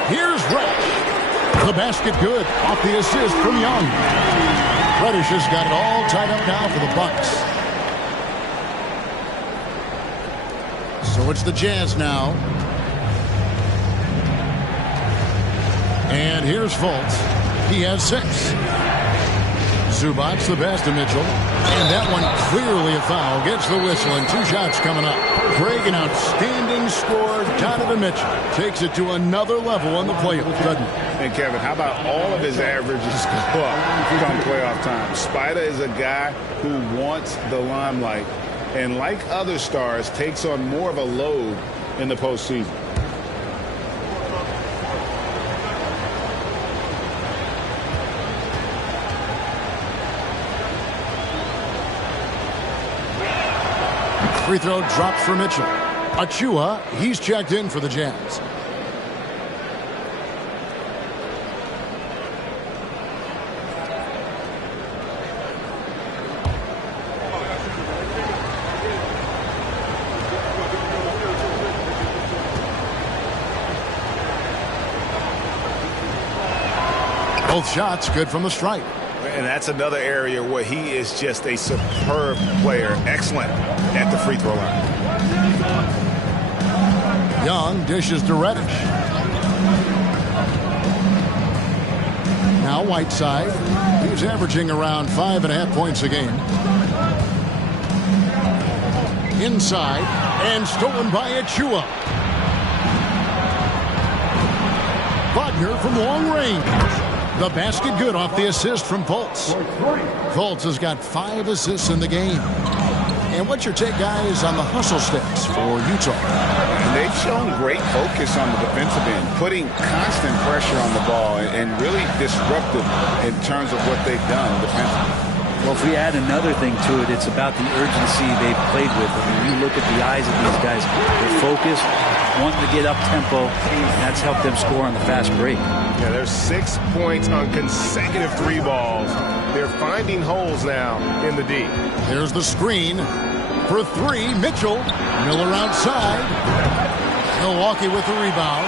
Here's Reddish. The basket good. Off the assist from Young. Reddish has got it all tied up now for the Bucks. So it's the Jazz now. And here's Fultz. He has 6. Zubac's the pass to Mitchell. And that one clearly a foul. Gets the whistle and 2 shots coming up. Craig, an outstanding score. Donovan Mitchell takes it to another level on the playoffs, doesn't he? And Kevin, how about all of his averages go up come playoff time? Spider is a guy who wants the limelight, and like other stars, takes on more of a load in the postseason. Free throw drops for Mitchell. Achua, he's checked in for the Jazz. Both shots good from the stripe. And that's another area where he is just a superb player. Excellent at the free throw line. Young dishes to Reddish. Now Whiteside. He's averaging around 5.5 points a game. Inside and stolen by Achua. Wagner from long range. The basket good off the assist from Fultz. Fultz has got 5 assists in the game. And what's your take, guys, on the hustle sticks for Utah? And they've shown great focus on the defensive end, putting constant pressure on the ball and really disruptive in terms of what they've done defensively. Well, if we add another thing to it, it's about the urgency they've played with. I mean, you look at the eyes of these guys. They're focused, wanting to get up tempo, and that's helped them score on the fast break. Yeah, there's 6 points on consecutive 3 balls. They're finding holes now in the D. Here's the screen for 3. Mitchell. Miller outside. Milwaukee with the rebound.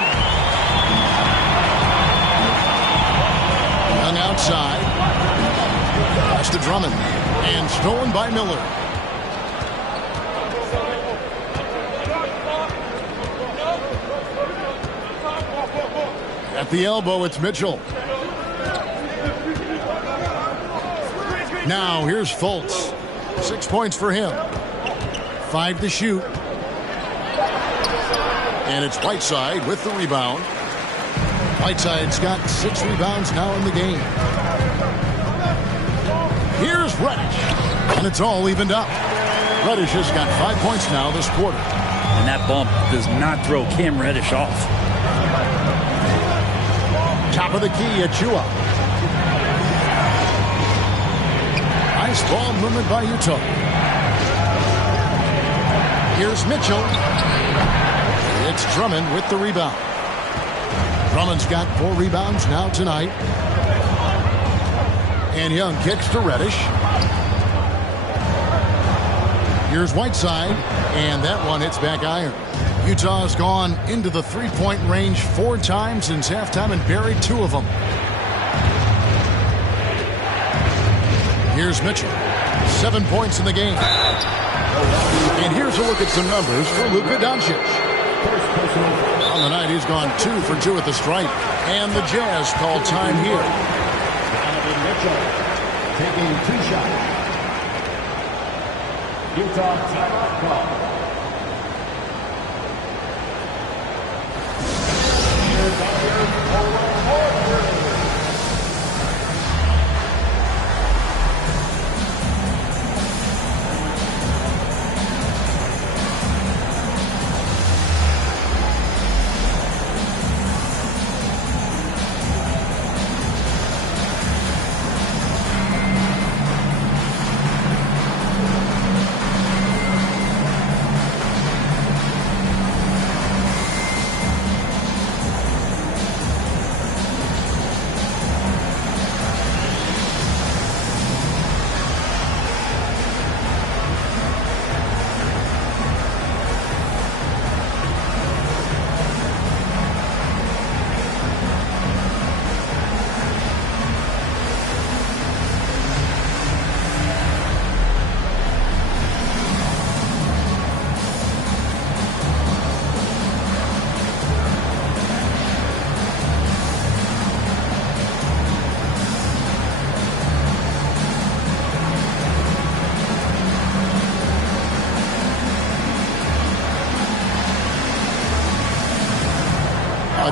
Young outside. Pass to Drummond. And stolen by Miller. At the elbow, it's Mitchell. Now, here's Fultz. 6 points for him. 5 to shoot. And it's Whiteside with the rebound. Whiteside's got 6 rebounds now in the game. Here's Reddish. And it's all evened up. Reddish has got 5 points now this quarter. And that bump does not throw Cam Reddish off. Top of the key, Achua. Nice ball movement by Utah. Here's Mitchell. It's Drummond with the rebound. Drummond's got 4 rebounds now tonight. And Young kicks to Reddish. Here's Whiteside. And that one hits back iron. Utah's gone into the 3-point range 4 times since halftime and buried 2 of them. Here's Mitchell. 7 points in the game. And here's a look at some numbers for Luka Doncic. On the night, he's gone 2 for 2 at the stripe. And the Jazz call time here. Donovan Mitchell taking 2 shots. Utah timeout call.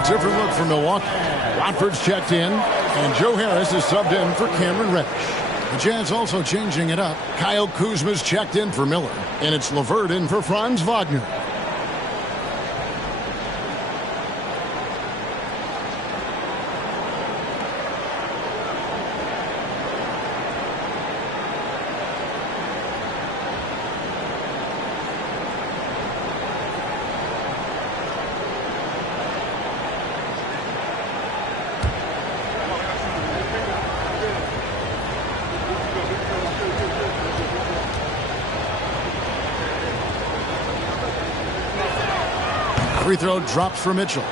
A different look for Milwaukee. Watford's checked in, and Joe Harris is subbed in for Cameron Reddish. The Jazz also changing it up. Kyle Kuzma's checked in for Miller, and it's LeVert in for Franz Wagner. Free throw drops for Mitchell.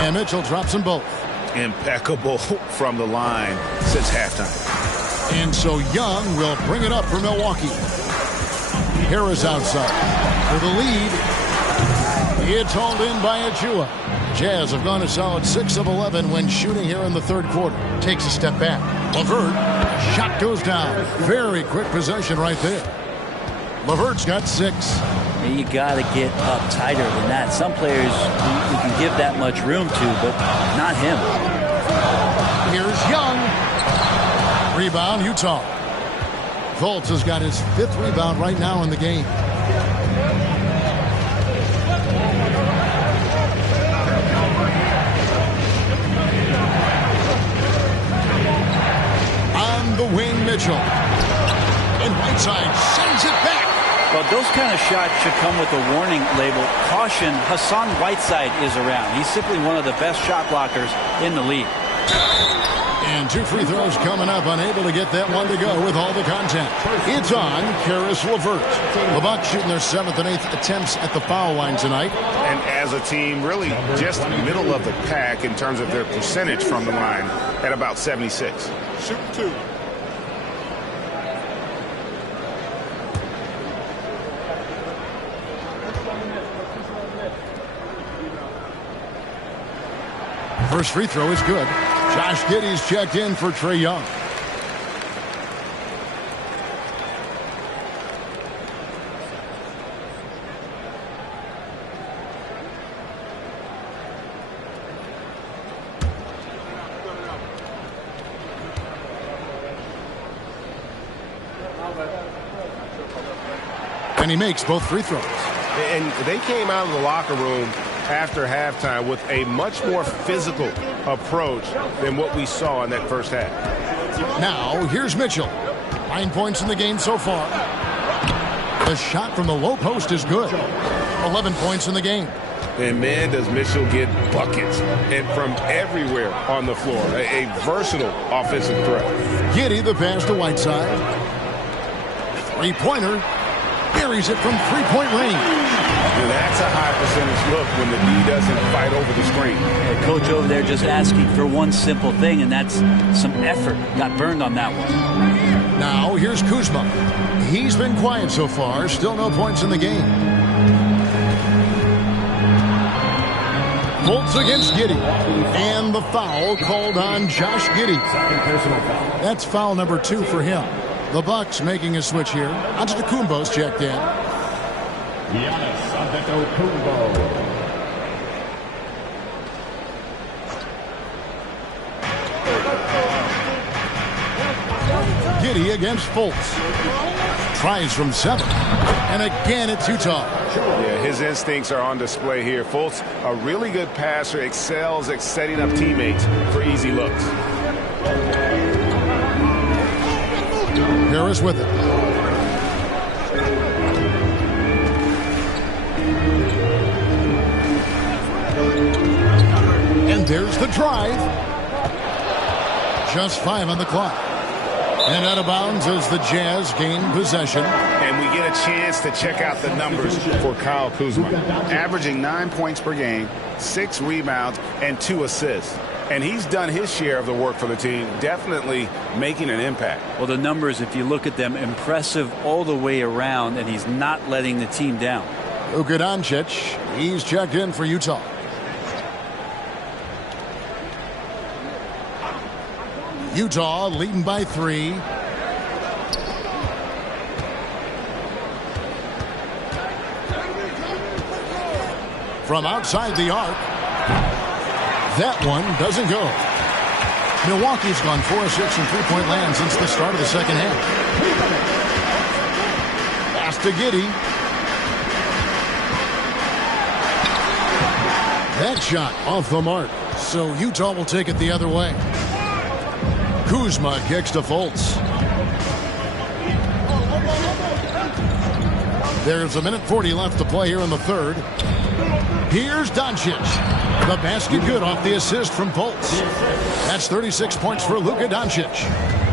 And Mitchell drops them both. Impeccable from the line since halftime. And so Young will bring it up for Milwaukee. Harris outside for the lead. It's hauled in by Achua. Jazz have gone a solid 6 of 11 when shooting here in the third quarter. Takes a step back. LeVert, shot goes down. Very quick possession right there. LeVert's got 6. You got to get up tighter than that. Some players you can give that much room to, but not him. Here's Young. Rebound, Utah. Fultz has got his 5th rebound right now in the game. On the wing, Mitchell. And Whiteside sends it back. Well, those kind of shots should come with a warning label. Caution, Hassan Whiteside is around. He's simply one of the best shot blockers in the league. And 2 free throws coming up, unable to get that one to go with all the contact. It's on Caris LeVert. The Bucks shooting their 7th and 8th attempts at the foul line tonight. And as a team, really just middle of the pack in terms of their percentage from the line at about 76. Shoot 2. First free throw is good. Josh Giddey's checked in for Trae Young. And he makes both free throws. And they came out of the locker room after halftime with a much more physical approach than what we saw in that first half. Now, here's Mitchell. 9 points in the game so far. The shot from the low post is good. 11 points in the game. And man, does Mitchell get buckets and from everywhere on the floor. A versatile offensive threat. Giddey the pass to Whiteside. 3-pointer. Buries it from 3-point range. And that's a high percentage look when the D doesn't fight over the screen. Yeah, coach over there just asking for one simple thing, and that's some effort. Got burned on that one. Now here's Kuzma. He's been quiet so far. Still no points in the game. Fultz against Giddey. And the foul called on Josh Giddey. That's foul number 2 for him. The Bucks making a switch here. Antetokounmpo's checked in. Giannis Antetokounmpo. Giddey against Fultz. Tries from 7. And again, it's Utah. Yeah, his instincts are on display here. Fultz, a really good passer, excels at setting up teammates for easy looks. Harris with it. And there's the drive. Just 5 on the clock. And out of bounds as the Jazz gain possession. And we get a chance to check out the numbers for Kyle Kuzma. Averaging 9 points per game, 6 rebounds, and 2 assists. And he's done his share of the work for the team, definitely making an impact. Well, the numbers, if you look at them, impressive all the way around, and he's not letting the team down. Luka Doncic, he's checked in for Utah. Utah leading by 3. From outside the arc. That one doesn't go. Milwaukee's gone 4 of 6 from three-point land since the start of the second half. Pass to Giddey. That shot off the mark. So Utah will take it the other way. Kuzma kicks to Fultz. There's 1:40 left to play here in the third. Here's Doncic. The basket good off the assist from Fultz. That's 36 points for Luka Doncic.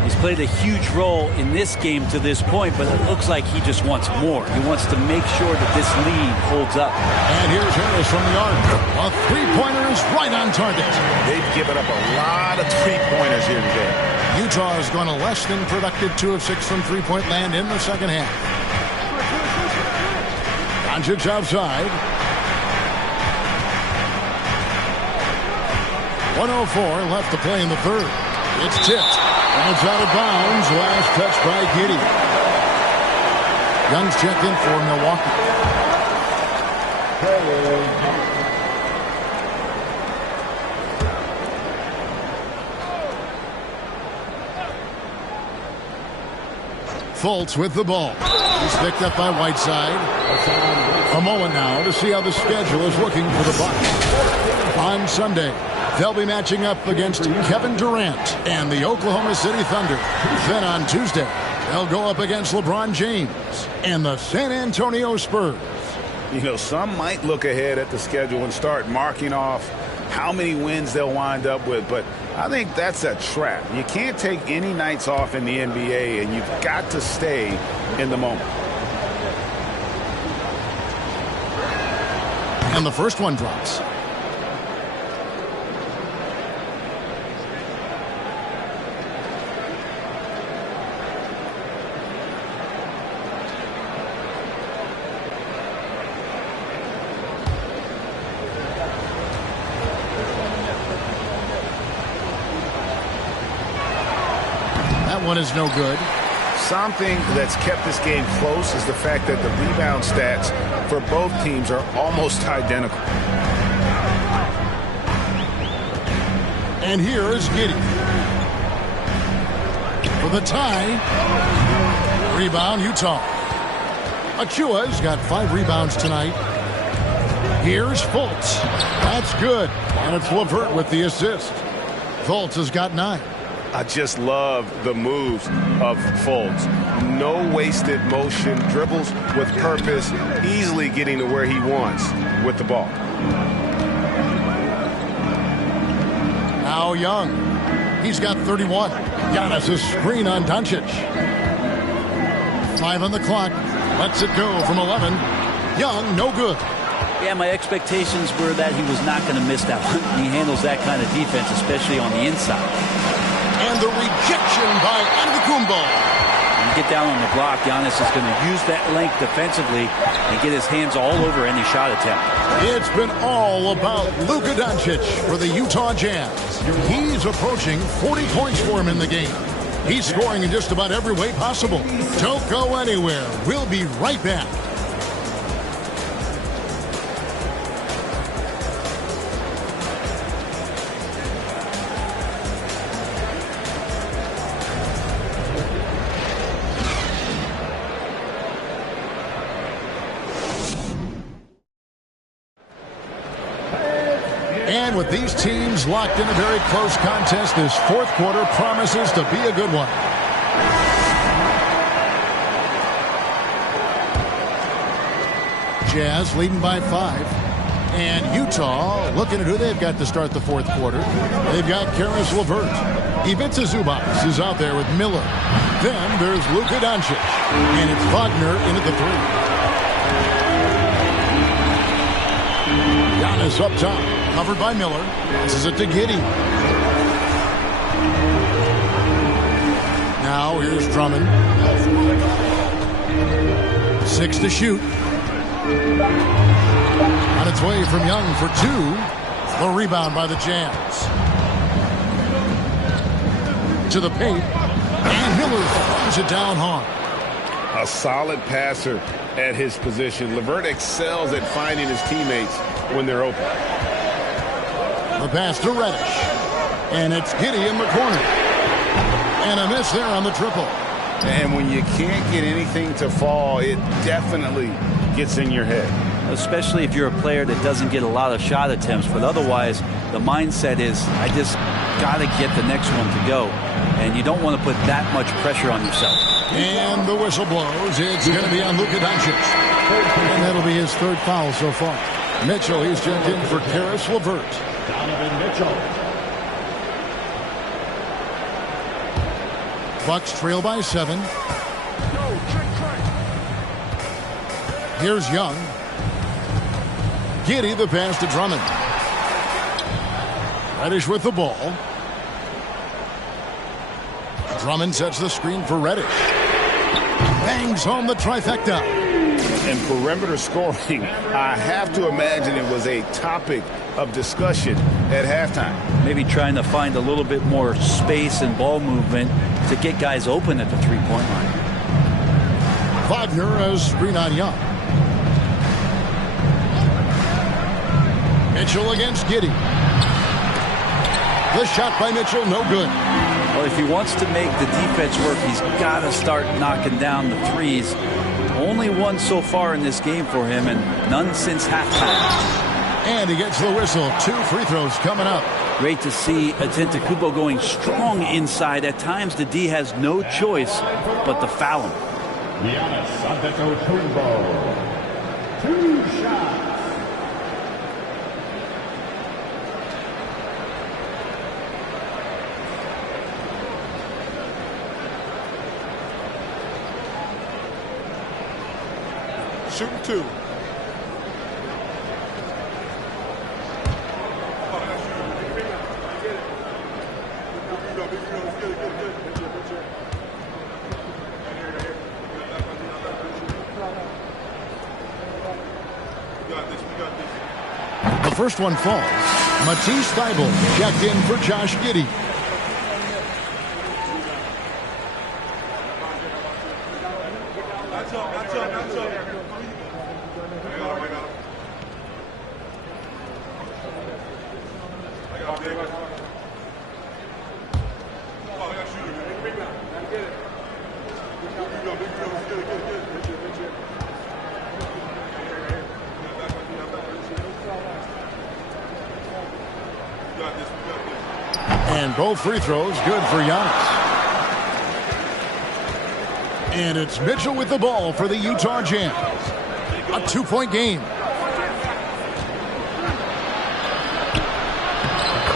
He's played a huge role in this game to this point, but it looks like he just wants more. He wants to make sure that this lead holds up. And here's Harris from the arc. A three-pointer is right on target. They've given up a lot of three-pointers here today. Utah has gone a less than productive 2 of 6 from three-point land in the second half. Doncic outside. 1:04 left to play in the third. It's tipped. And it's out of bounds. Last touch by Giddey. Young's checked in for Milwaukee. Fultz with the ball. He's picked up by Whiteside. A moment now to see how the schedule is looking for the Bucks. On Sunday, they'll be matching up against Kevin Durant and the Oklahoma City Thunder. Then on Tuesday, they'll go up against LeBron James and the San Antonio Spurs. You know, some might look ahead at the schedule and start marking off how many wins they'll wind up with, but I think that's a trap. You can't take any nights off in the NBA, and you've got to stay in the moment. And the first one drops. One is no good. Something that's kept this game close is the fact that the rebound stats for both teams are almost identical. And here is Giddey for the tie. Rebound, Utah. Achua's got 5 rebounds tonight. Here's Fultz. That's good. And it's LeVert with the assist. Fultz has got 9. I just love the moves of Fultz. No wasted motion, dribbles with purpose, easily getting to where he wants with the ball. Now Young. He's got 31. Giannis' screen on Doncic. 5 on the clock. Lets it go from 11. Young, no good. Yeah, my expectations were that he was not going to miss that one. He handles that kind of defense, especially on the inside. And the rejection by Antetokounmpo. When you get down on the block, Giannis is going to use that length defensively and get his hands all over any shot attempt. It's been all about Luka Doncic for the Utah Jazz. He's approaching 40 points for him in the game. He's scoring in just about every way possible. Don't go anywhere. We'll be right back. And with these teams locked in a very close contest, this fourth quarter promises to be a good one. Jazz leading by 5. And Utah looking at who they've got to start the fourth quarter. They've got Karis LeVert. Ivica Zubac is out there with Miller. Then there's Luka Doncic. And it's Wagner in at the 3. Giannis up top. Covered by Miller. Passes it to Giddey. Now here's Drummond. 6 to shoot. On its way from Young for 2. The rebound by the Jazz. To the paint. And Miller throws it down hard. A solid passer at his position. LeVert excels at finding his teammates when they're open. The pass to Reddish. And it's Giddey in the corner. And a miss there on the triple. And when you can't get anything to fall, it definitely gets in your head. Especially if you're a player that doesn't get a lot of shot attempts. But otherwise, the mindset is, I just got to get the next one to go. And you don't want to put that much pressure on yourself. And the whistle blows. It's going to be on Luka Doncic. And that'll be his 3rd foul so far. Mitchell, he's checked in for Karis LeVert. Donovan Mitchell. Bucks trail by 7. Here's Young. Giddey, the pass to Drummond. Reddish with the ball. Drummond sets the screen for Reddish. Bangs home the trifecta. And perimeter scoring, I have to imagine it was a topic of discussion at halftime. Maybe trying to find a little bit more space and ball movement to get guys open at the three-point line. Wagner as screen on Young. Mitchell against Giddey. The shot by Mitchell, no good. Well, if he wants to make the defense work, he's got to start knocking down the threes. Only one so far in this game for him, and none since halftime. And he gets the whistle. 2 free throws coming up. Great to see Antetokounmpo going strong inside. At times, the D has no choice but to foul him. Giannis Antetokounmpo. 2 shots. Shooting 2. The first one falls. Matisse Thybulle checked in for Josh Giddey. And both free throws good for Giannis. And it's Mitchell with the ball for the Utah Jazz. A 2-point game.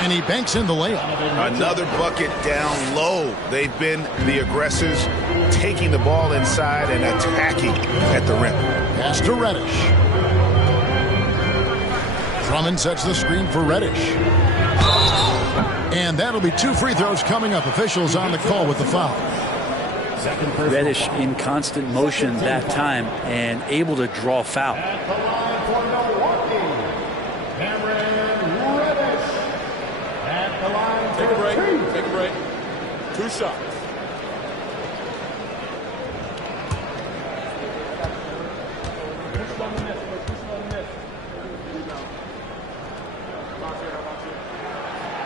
And he banks in the layup. Another bucket down low. They've been the aggressors, taking the ball inside and attacking at the rim. Pass to Reddish. Drummond sets the screen for Reddish. And that'll be 2 free throws coming up. Officials on the call with the foul. Reddish in constant motion that time and able to draw foul. At the line for Milwaukee, Cameron Reddish. At the line Take a for break. Take a break. 2 shots.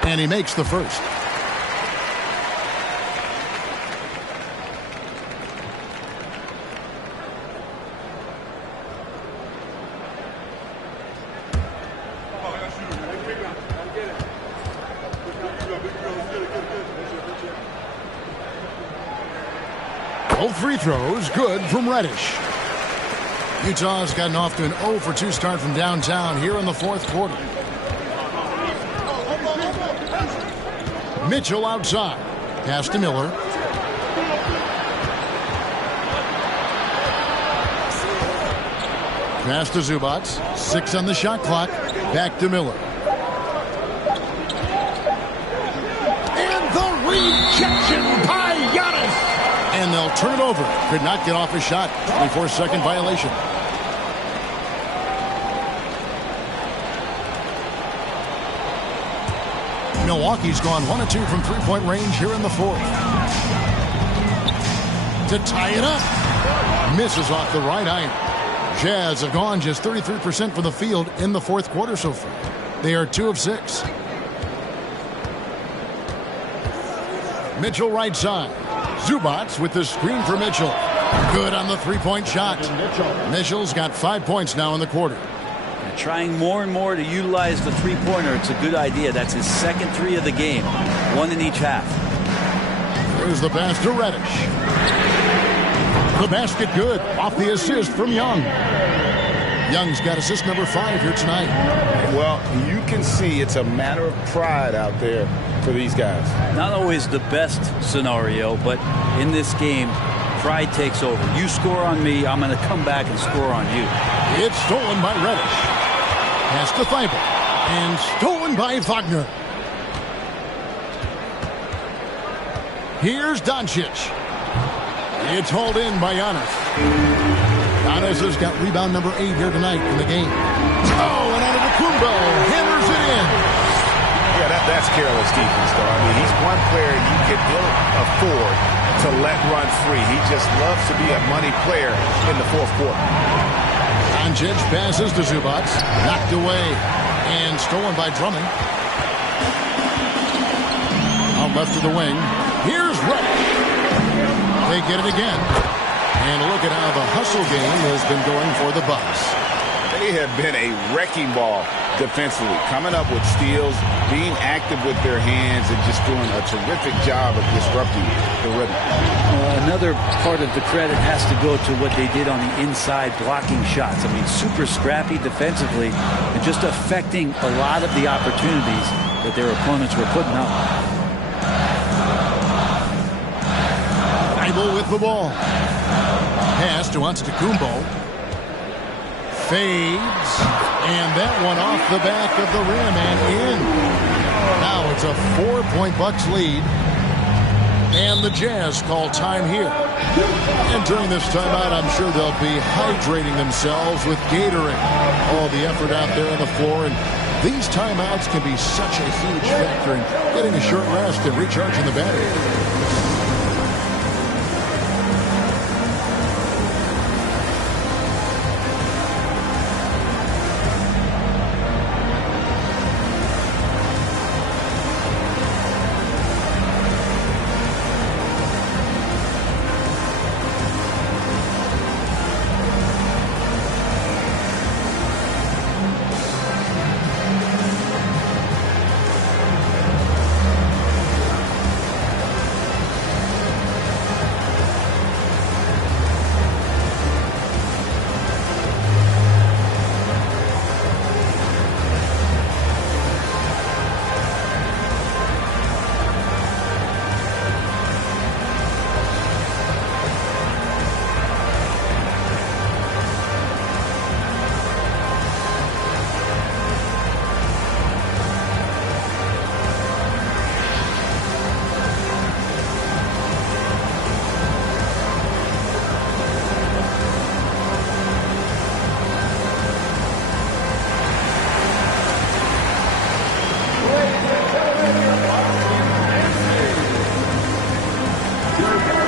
And he makes the first. Both free throws good from Reddish. Utah's gotten off to an 0 for 2 start from downtown here in the 4th quarter. Mitchell outside. Pass to Miller. Pass to Zubac. 6 on the shot clock. Back to Miller. They'll turn it over. Could not get off a shot. 24-second violation. Milwaukee's gone 1 of 2 from three-point range here in the fourth. To tie it up. Misses off the right iron. Jazz have gone just 33% from the field in the fourth quarter so far. They are 2 of 6. Mitchell right side. Zubats with the screen for Mitchell. Good on the three-point shot. Mitchell's got 5 points now in the quarter. Trying more and more to utilize the three-pointer. It's a good idea. That's his second 3 of the game. 1 in each half. Here's the pass to Reddish. The basket good. Off the assist from Young. Young's got assist number 5 here tonight. Well, you can see it's a matter of pride out there for these guys. Not always the best scenario, but in this game, pride takes over. You score on me, I'm going to come back and score on you. It's stolen by Reddish. Pass to Thibault. And stolen by Wagner. Here's Doncic. It's hauled in by Giannis. Giannis has got rebound number 8 here tonight in the game. Oh, and Antetokounmpo hammers it in. Yeah, that's careless defense, though. I mean, he's one player you can ill afford to let run free. He just loves to be a money player in the fourth quarter. Doncic passes to Zubats. Knocked away and stolen by Drummond. Out left to the wing. Here's Reddish. They get it again. And look at how the hustle game has been going for the Bucks. They have been a wrecking ball defensively, coming up with steals, being active with their hands, and just doing a terrific job of disrupting the rhythm. Another part of the credit has to go to what they did on the inside blocking shots. I mean, super scrappy defensively and just affecting a lot of the opportunities that their opponents were putting up. Thibault with the ball. Pass to Antetokounmpo. Fades. And that one off the back of the rim and in. Now it's a 4-point Bucks lead. And the Jazz call time here. And during this timeout, I'm sure they'll be hydrating themselves with Gatorade. All the effort out there on the floor. And these timeouts can be such a huge factor in getting a short rest and recharging the battery.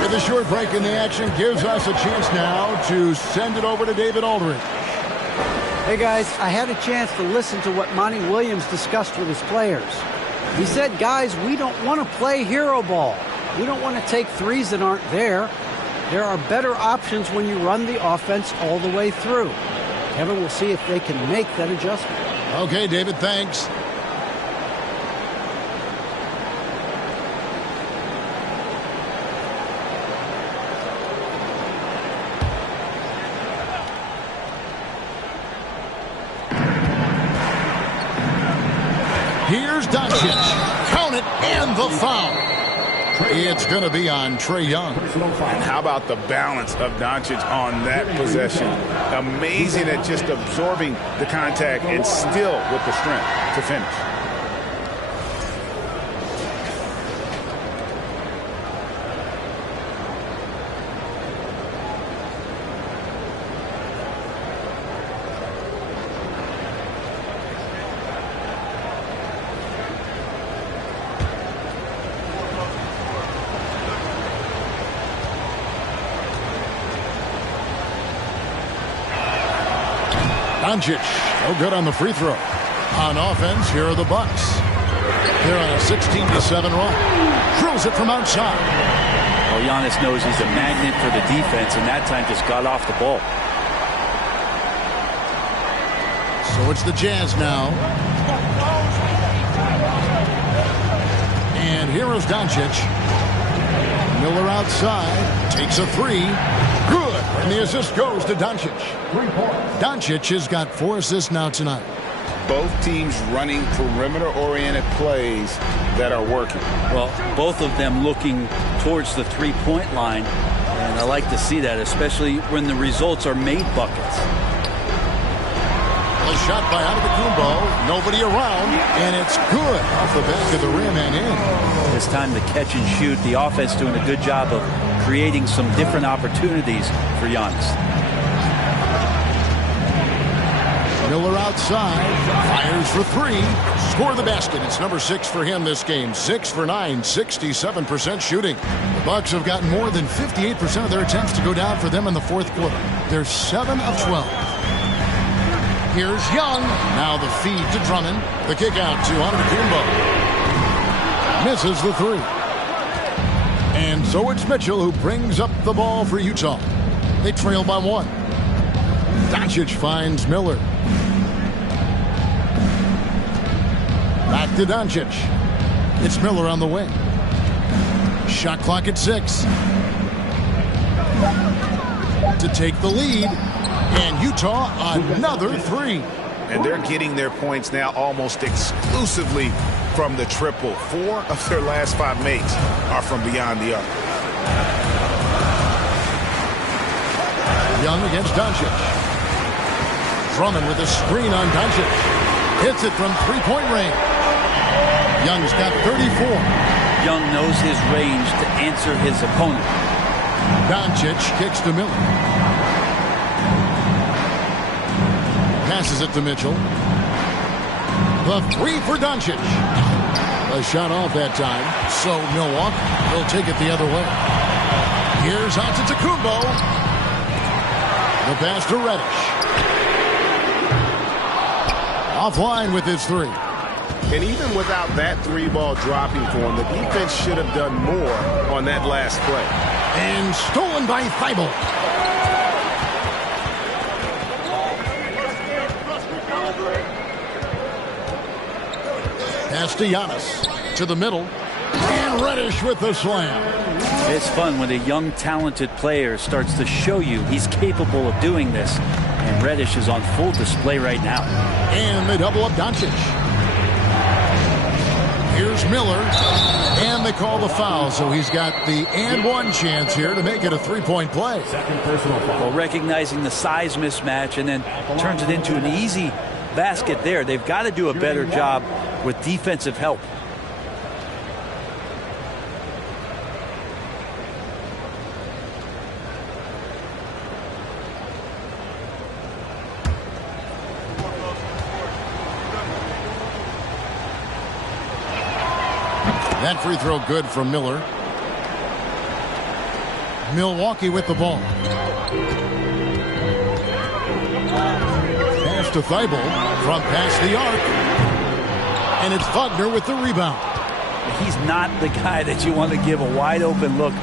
The short break in the action gives us a chance now to send it over to David Aldridge. Hey guys, I had a chance to listen to what Monty Williams discussed with his players. He said, guys, we don't want to play hero ball. We don't want to take threes that aren't there. There are better options when you run the offense all the way through. Kevin will see if they can make that adjustment. Okay, David, thanks. Here's Doncic. Count it, and the foul. It's going to be on Trae Young. And how about the balance of Doncic on that possession? Amazing at just absorbing the contact and still with the strength to finish. Doncic, no good on the free throw. On offense, here are the Bucks. They're on a 16-7 run. Drills it from outside. Well, Giannis knows he's a magnet for the defense, and that time just got off the ball. So it's the Jazz now. And here is Doncic. Miller outside. Takes a three. Good. And the assist goes to Doncic. Doncic has got 4 assists now tonight. Both teams running perimeter-oriented plays that are working. Well, both of them looking towards the three-point line, and I like to see that, especially when the results are made buckets. A shot by Antetokounmpo. Nobody around, and it's good off the back of the rim and in. It's time to catch and shoot. The offense doing a good job of creating some different opportunities for Giannis. Miller outside, fires for 3, score the basket. It's number 6 for him this game. 6 for 9, 67% shooting. The Bucks have gotten more than 58% of their attempts to go down for them in the fourth quarter. They're 7 of 12. Here's Young. Now the feed to Drummond. The kick out to Antetokounmpo. Misses the 3. And so it's Mitchell who brings up the ball for Utah. They trail by 1. Doncic finds Miller. Back to Doncic. It's Miller on the wing. Shot clock at 6. To take the lead. And Utah another 3. And they're getting their points now almost exclusively from the triple. 4 of their last 5 makes are from beyond the arc. Young against Doncic. Drummond with a screen on Doncic. Hits it from three-point range. Young's got 34. Young knows his range to answer his opponent. Doncic kicks to Miller. Passes it to Mitchell. The 3 for Doncic. A shot off that time. So Milwaukee will take it the other way. Here's Antetokounmpo. The pass to Reddish. Offline with his 3. And even without that 3-ball dropping for him, the defense should have done more on that last play. And stolen by Thibault. Pass to Giannis. To the middle. And Reddish with the slam. It's fun when a young, talented player starts to show you he's capable of doing this. And Reddish is on full display right now. And they double up Doncic. Here's Miller. And they call the foul. So he's got the and one chance here to make it a 3-point play. Second personal foul. Well, recognizing the size mismatch and then turns it into an easy basket there. They've got to do a better job with defensive help. That free throw good from Miller. Milwaukee with the ball. Pass to Thibault from past the arc. And it's Wagner with the rebound. He's not the guy that you want to give a wide open look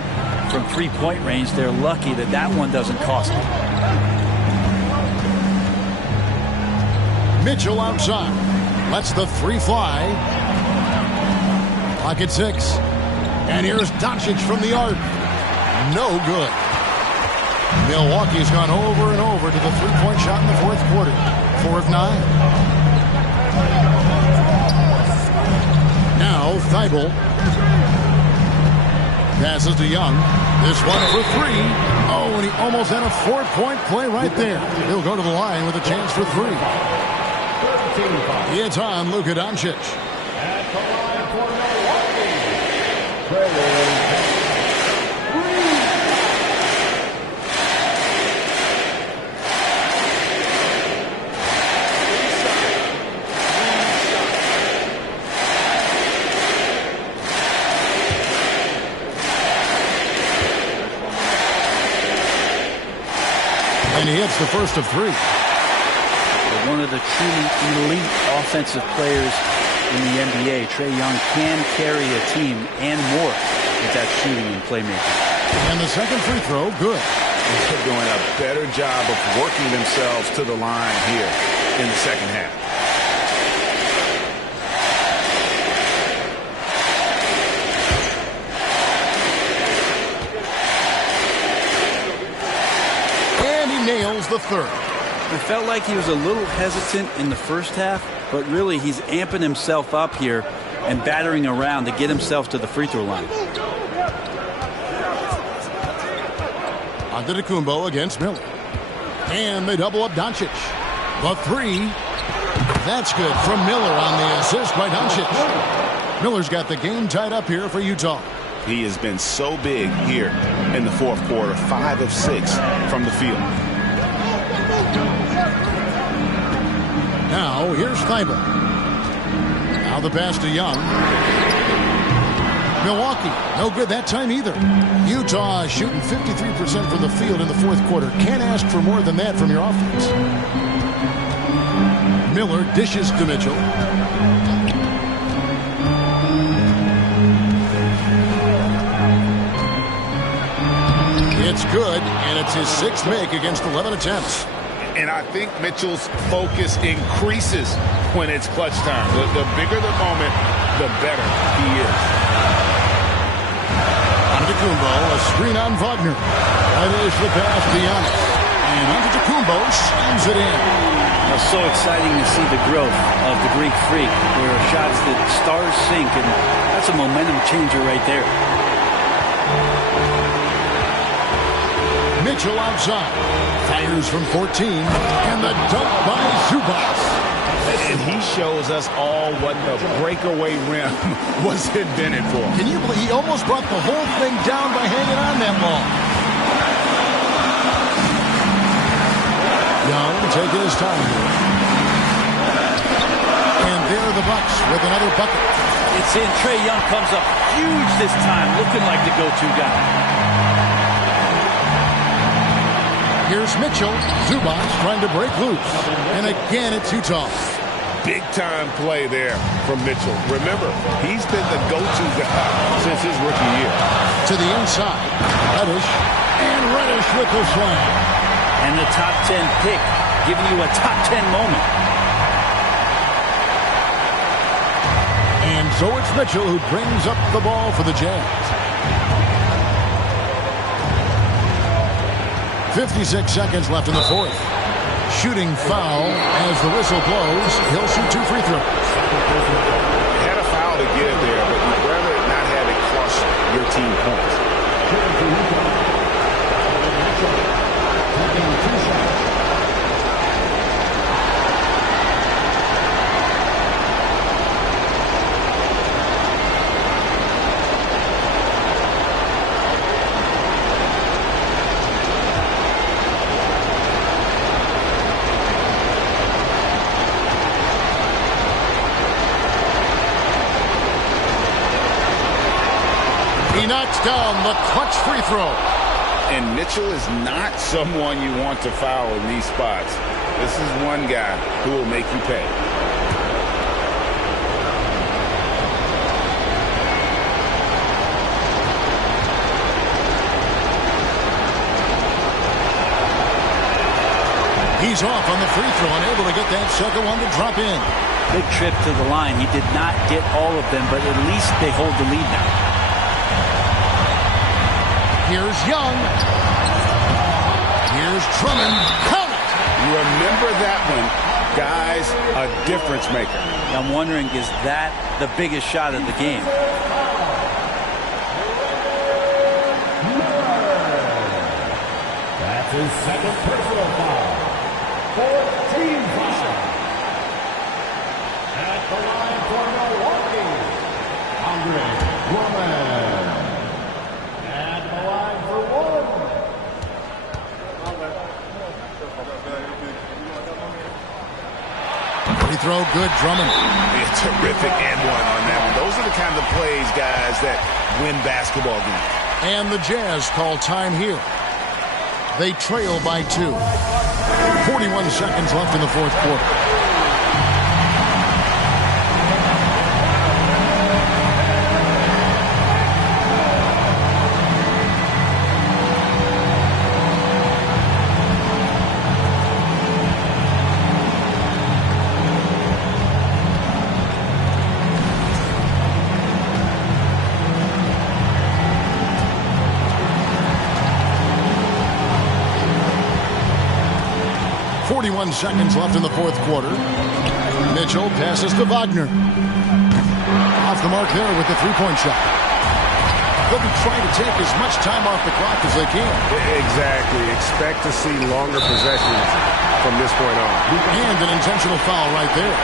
from three-point range. They're lucky that that one doesn't cost them. Mitchell outside. Lets the 3 fly. Clock at 6. And here's Doncic from the arc. No good. Milwaukee's gone over and over to the 3-point shot in the fourth quarter. 4 of 9. Now Thibault. Passes to Young. This one for 3. Oh, and he almost had a 4-point play right there. He'll go to the line with a chance for 3. It's on Luka Doncic. At the line for Milwaukee. And he hits the first of 3. The one of the truly elite offensive players in the NBA. Trae Young can carry a team and more with that shooting and playmaking. And the second free throw, good. They're doing a better job of working themselves to the line here in the second half. And he nails the third. It felt like he was a little hesitant in the first half, but really he's amping himself up here and battering around to get himself to the free throw line. Antetokounmpo against Miller. And they double up Doncic. The three. That's good from Miller on the assist by Doncic. Miller's got the game tied up here for Utah. He has been so big here in the fourth quarter. 5 of 6 from the field. Now here's Thibault. Now the pass to Young. Milwaukee, no good that time either. Utah shooting 53% from the field in the fourth quarter. Can't ask for more than that from your offense. Miller dishes to Mitchell. It's good, and it's his 6th make against 11 attempts. And I think Mitchell's focus increases when it's clutch time. The bigger the moment, the better he is. Antetokounmpo, a screen on Wagner. That is the pass to Giannis. And Antetokounmpo slams it in. It's so exciting to see the growth of the Greek Freak. There are shots that stars sink, and that's a momentum changer right there. Mitchell outside. Fires from 14. And the dunk by Zubac. And he shows us all what the breakaway rim was invented for. Can you believe he almost brought the whole thing down by hanging on that long? Young taking his time here. And there are the Bucks with another bucket. It's in. Trae Young comes up huge this time, looking like the go-to guy. Here's Mitchell. Zubac trying to break loose. And again, it's Utah. Big-time play there from Mitchell. Remember, he's been the go-to guy since his rookie year. To the inside. Reddish. And Reddish with the slam. And the top 10 pick, giving you a top 10 moment. And so it's Mitchell who brings up the ball for the Jazz. 56 seconds left in the fourth. Shooting foul as the whistle blows. He'll shoot 2 free throws. You had a foul to give there, but you'd rather not have it cost your team points. He knocks down the clutch free throw. And Mitchell is not someone you want to foul in these spots. This is one guy who will make you pay. He's off on the free throw, unable to get that second one to drop in. Big trip to the line. He did not get all of them, but at least they hold the lead now. Here's Young. Here's Drummond. Count it! Remember that one. Guys, a difference maker. I'm wondering, is that the biggest shot of the game? That's his second personal foul. 14 foul. At the line for Milwaukee, Andre Drummond. At the line for one. Free throw, good. Drummond. A terrific and one on that one. Those are the kind of plays, guys, that win basketball games. And the Jazz call time here. They trail by 2. 41 seconds left in the fourth quarter. Seconds left in the fourth quarter. Mitchell passes to Wagner. Off the mark there with the three-point shot. They'll be trying to take as much time off the clock as they can. Exactly. Expect to see longer possessions from this point on. And an intentional foul right there.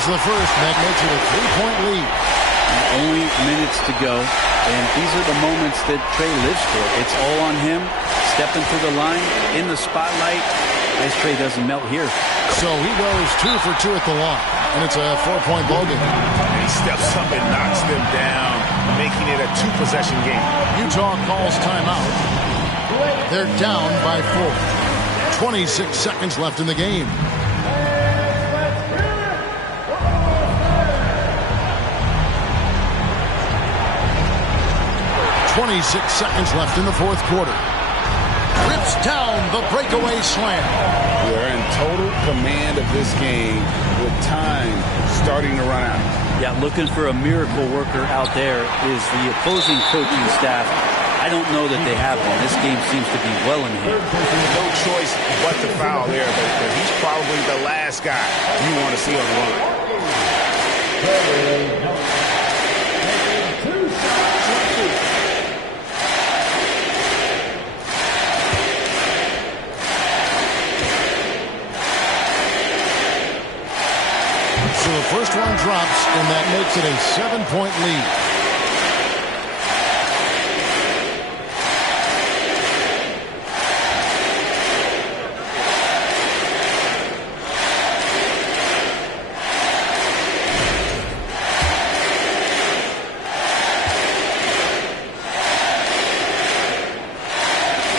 The first, and that makes it a three-point lead. Only minutes to go, and these are the moments that Trey lives for. It's all on him, stepping to the line, in the spotlight. Nice Trey doesn't melt here. So he goes 2 for 2 at the line, and it's a 4-point ball game. And he steps up and knocks them down, making it a 2-possession game. Utah calls timeout. They're down by 4. 26 seconds left in the game. 26 seconds left in the fourth quarter. Rips down the breakaway slam. They're in total command of this game with time starting to run out. Yeah, looking for a miracle worker out there is the opposing coaching staff. I don't know that they have one. This game seems to be well in hand. No choice but to foul there, but he's probably the last guy you want to see on the line. So the first one drops, and that makes it a 7-point lead.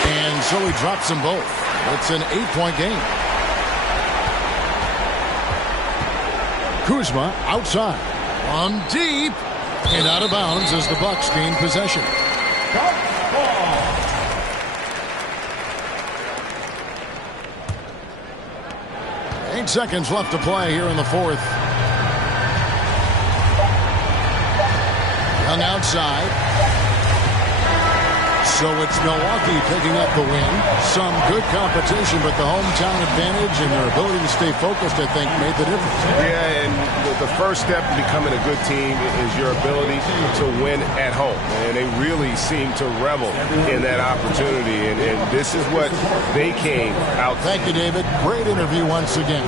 And so he drops them both. It's an 8-point game. Kuzma outside, on deep, and out of bounds as the Bucks gain possession. 8 seconds left to play here in the fourth. Young outside. So it's Milwaukee picking up the win. Some good competition, but the hometown advantage and their ability to stay focused, I think, made the difference. Yeah, and the first step in becoming a good team is your ability to win at home. And they really seem to revel in that opportunity. And this is what they came out. Thank you, David. Great interview once again.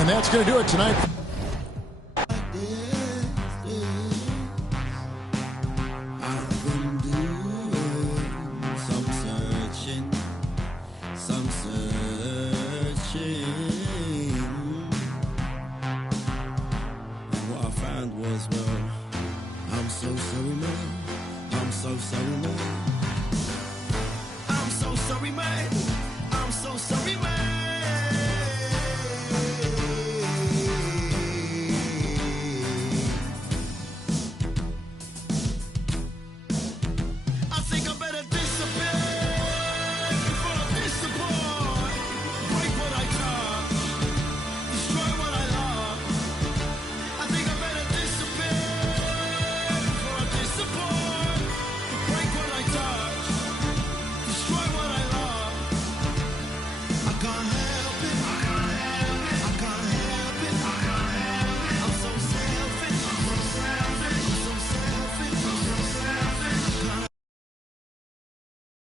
And that's going to do it tonight.